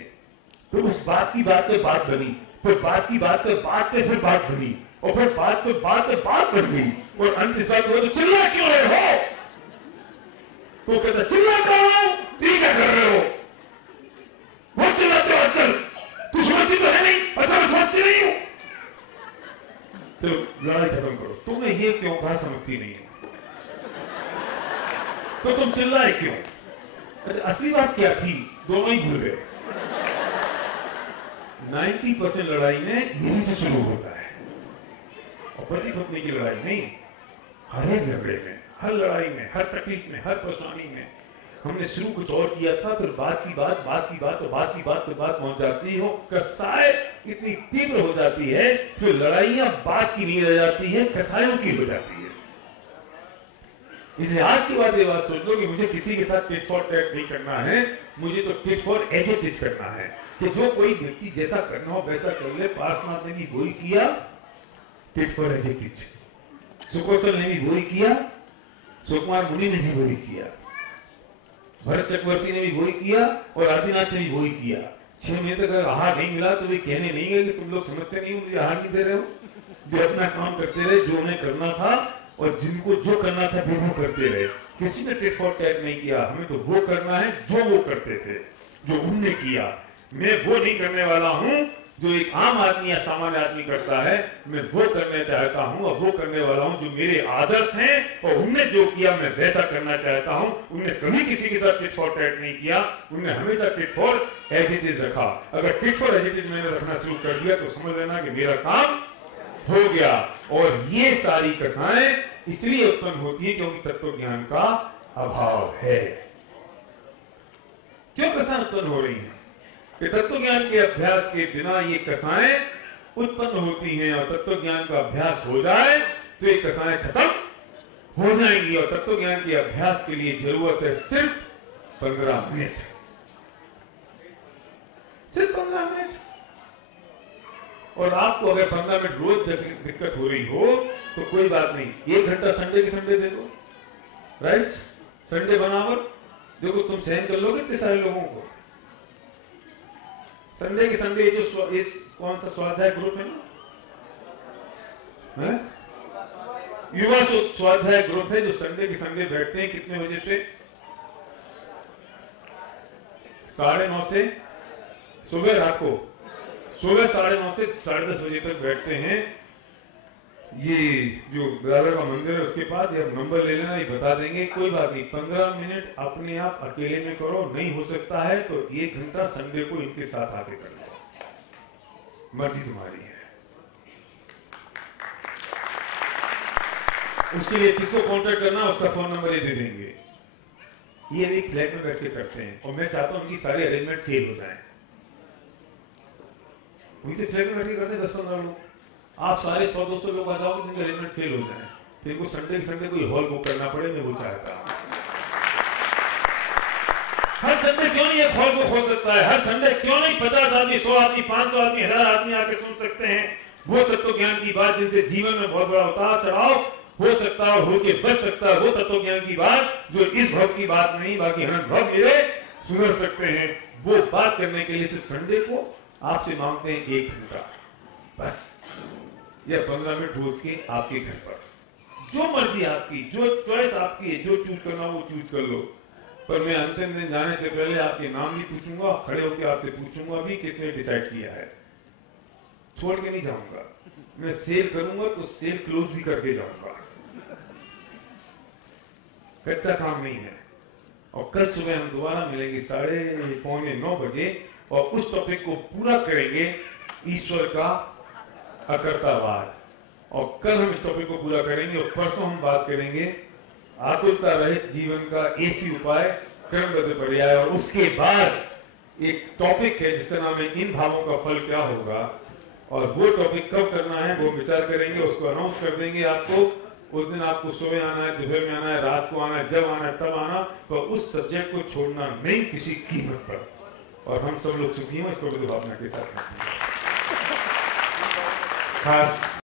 तो उस बात की बात पे बात बनी, फिर बात की बात पे फिर बात बनी, और फिर बात पे बात बन गई, और अंत इस बात को तो चिल्ला क्यों रहे हो? तो कहता चिल्ला कर रहा हूं, ठीक है कर रहे हो, वो चिल्लाते हो आजकल, तू समझती तो है नहीं, अच्छा मैं समझती नहीं हूं। तो लड़ाई खत्म करो। तुमने ये क्यों कहा समझती नहीं हो, तो तुम चिल्लाए क्यों? असली बात क्या थी दोनों ही भूल गए। 90% लड़ाई में यही से शुरू होता है, और पति पत्नी की लड़ाई नहीं, हर एक झगड़े में, हर लड़ाई में, हर तकलीफ में, हर परेशानी में हमने शुरू कुछ और किया था, फिर बात की बात पे बात पहुंच जाती हो, कसाय इतनी तीव्र हो जाती है, फिर लड़ाइयां बात की नहीं रह जाती है, कसायों की हो जाती है। इसे आज के बाद ये बात सोच लो कि मुझे किसी के साथ टिट फॉर टैट नहीं करना है, मुझे तो tit for as it is करना है, कि जो कोई व्यक्ति जैसा करना हो वैसा कर ले। पार्श्वनाथ ने भी वही किया, tit for as it is. सुकोसल ने भी वही किया, सुकुमार मुनि ने भी वही किया, भरत चक्रवर्ती ने भी वही किया, और आदिनाथ ने भी वही किया। 6 महीने तक अगर आहार नहीं मिला तो वे कहने नहीं गए कि तुम लोग समझते नहीं हो, मुझे आहार नहीं दे रहे हो। वे अपना काम करते रहे जो उन्हें करना था, और जिनको जो करना था वे वो करते रहे। किसी ने टिट फॉर टैट नहीं किया, हमें तो वो करना है जो वो करते थे, जो उनने किया। मैं वो नहीं करने वाला हूं जो एक आम आदमी या सामान्य आदमी करता है, मैं वो करना चाहता हूं, और वो करने वाला हूं जो मेरे आदर्श हैं, और उनने जो किया मैं वैसा करना चाहता हूं। उनने कभी किसी के साथ टिट फॉर टैट नहीं किया, उनने हमेशा tit for as it is रखा। अगर tit for as it is मैंने रखना शुरू कर दिया तो समझ लेना कि मेरा काम हो गया। और ये सारी कसाएं इसलिए उत्पन्न होती है क्योंकि तत्व ज्ञान का अभाव है। क्यों कसाएं उत्पन्न हो रही है? कि तत्व ज्ञान के अभ्यास के बिना ये कसाएं उत्पन्न होती हैं, और तत्व ज्ञान का अभ्यास हो जाए तो ये कसाएं खत्म हो जाएंगी। और तत्व ज्ञान के अभ्यास के लिए जरूरत है सिर्फ 15 मिनट, सिर्फ 15 मिनट। और आपको अगर 15 मिनट रोज दिक्कत हो रही हो तो कोई बात नहीं, 1 घंटा संडे के संडे दे दो, राइट? संडे बनावर देखो, तुम सहन कर लोगे इतने सारे लोगों को। संडे के संडे जो कौन सा स्वाध्याय ग्रुप है ना, युवा स्वाध्याय ग्रुप है जो संडे के संडे बैठते हैं। कितने बजे से? 9:30 से सुबह, रात को सुबह 9:30 से 10:30 बजे तक बैठते हैं। ये जो दादा का मंदिर है उसके पास, या नंबर ले लेना, ये बता देंगे। कोई बात नहीं, 15 मिनट अपने आप अकेले में करो, नहीं हो सकता है तो 1 घंटा संडे को इनके साथ आके कर लो, मर्जी तुम्हारी है। उसके लिए किसको कांटेक्ट करना, उसका फोन नंबर ये दे देंगे। ये भी फ्लैट में बैठ के करते हैं, और मैं चाहता हूं उनकी सारी अरेंजमेंट फेल हो जाए। वही तो फ्लैट में बैठ के करते हैं 10-15 लोग, आप सारे 100-200 लोग आ जाओगे, जिनका अरेंजमेंट फेल हो जाए, तो इनको संडे कोई हॉल बुक करना पड़े, मैं वो चाहता हूं। हर संडे क्यों नहीं एक हॉल बुक हो सकता है? हर संडे क्यों नहीं 50 आदमी, 100 आदमी, 500 आदमी, 1000 आदमी आके सुन सकते हैं वो तत्व ज्ञान की बात, जिनसे जीवन में बहुत बड़ा उतार चढ़ाव हो सकता है, हो के बच सकता है। वो तत्व ज्ञान की बात जो इस भव की बात नहीं, बाकी अनंत भव मेरे सुधर सकते हैं। वो बात करने के लिए सिर्फ संडे को आपसे मांगते हैं 1 घंटा बस, या 15 मिनट रोज के आपके घर पर, जो मर्जी आपकी, जो चॉइस आपकी है, जो चूज करना वो चूज कर लो। पर मैं अंतिम दिन जाने से पहले आपके नाम भी पूछूंगा, खड़े होकर आपसे पूछूंगा भी किसने डिसाइड किया है। छोड़ के नहीं जाऊंगा, मैं सेल करूंगा तो सेल क्लोज भी करके जाऊंगा, कच्चा काम नहीं है। और कल सुबह हम दोबारा मिलेंगे 8:45-9 बजे, और उस टॉपिक को पूरा करेंगे, ईश्वर का अकर्तावाद। और कल हम इस टॉपिक को पूरा करेंगे, और परसों हम बात करेंगे आकुलता रहित जीवन का एक ही उपाय, कर्मबद्ध पर्याय। और उसके बाद एक टॉपिक है जिसका नाम है इन भावों का फल क्या होगा, और वो टॉपिक कब करना है वो विचार करेंगे, उसको अनाउंस कर देंगे आपको। उस दिन आपको सुबह आना है, दोपहर में आना है, रात को आना है, जब आना है तब आना, तो उस सब्जेक्ट को छोड़ना नहीं किसी कीमत पर, और हम सब लोग सुखी हों, इसको भावना के साथ खास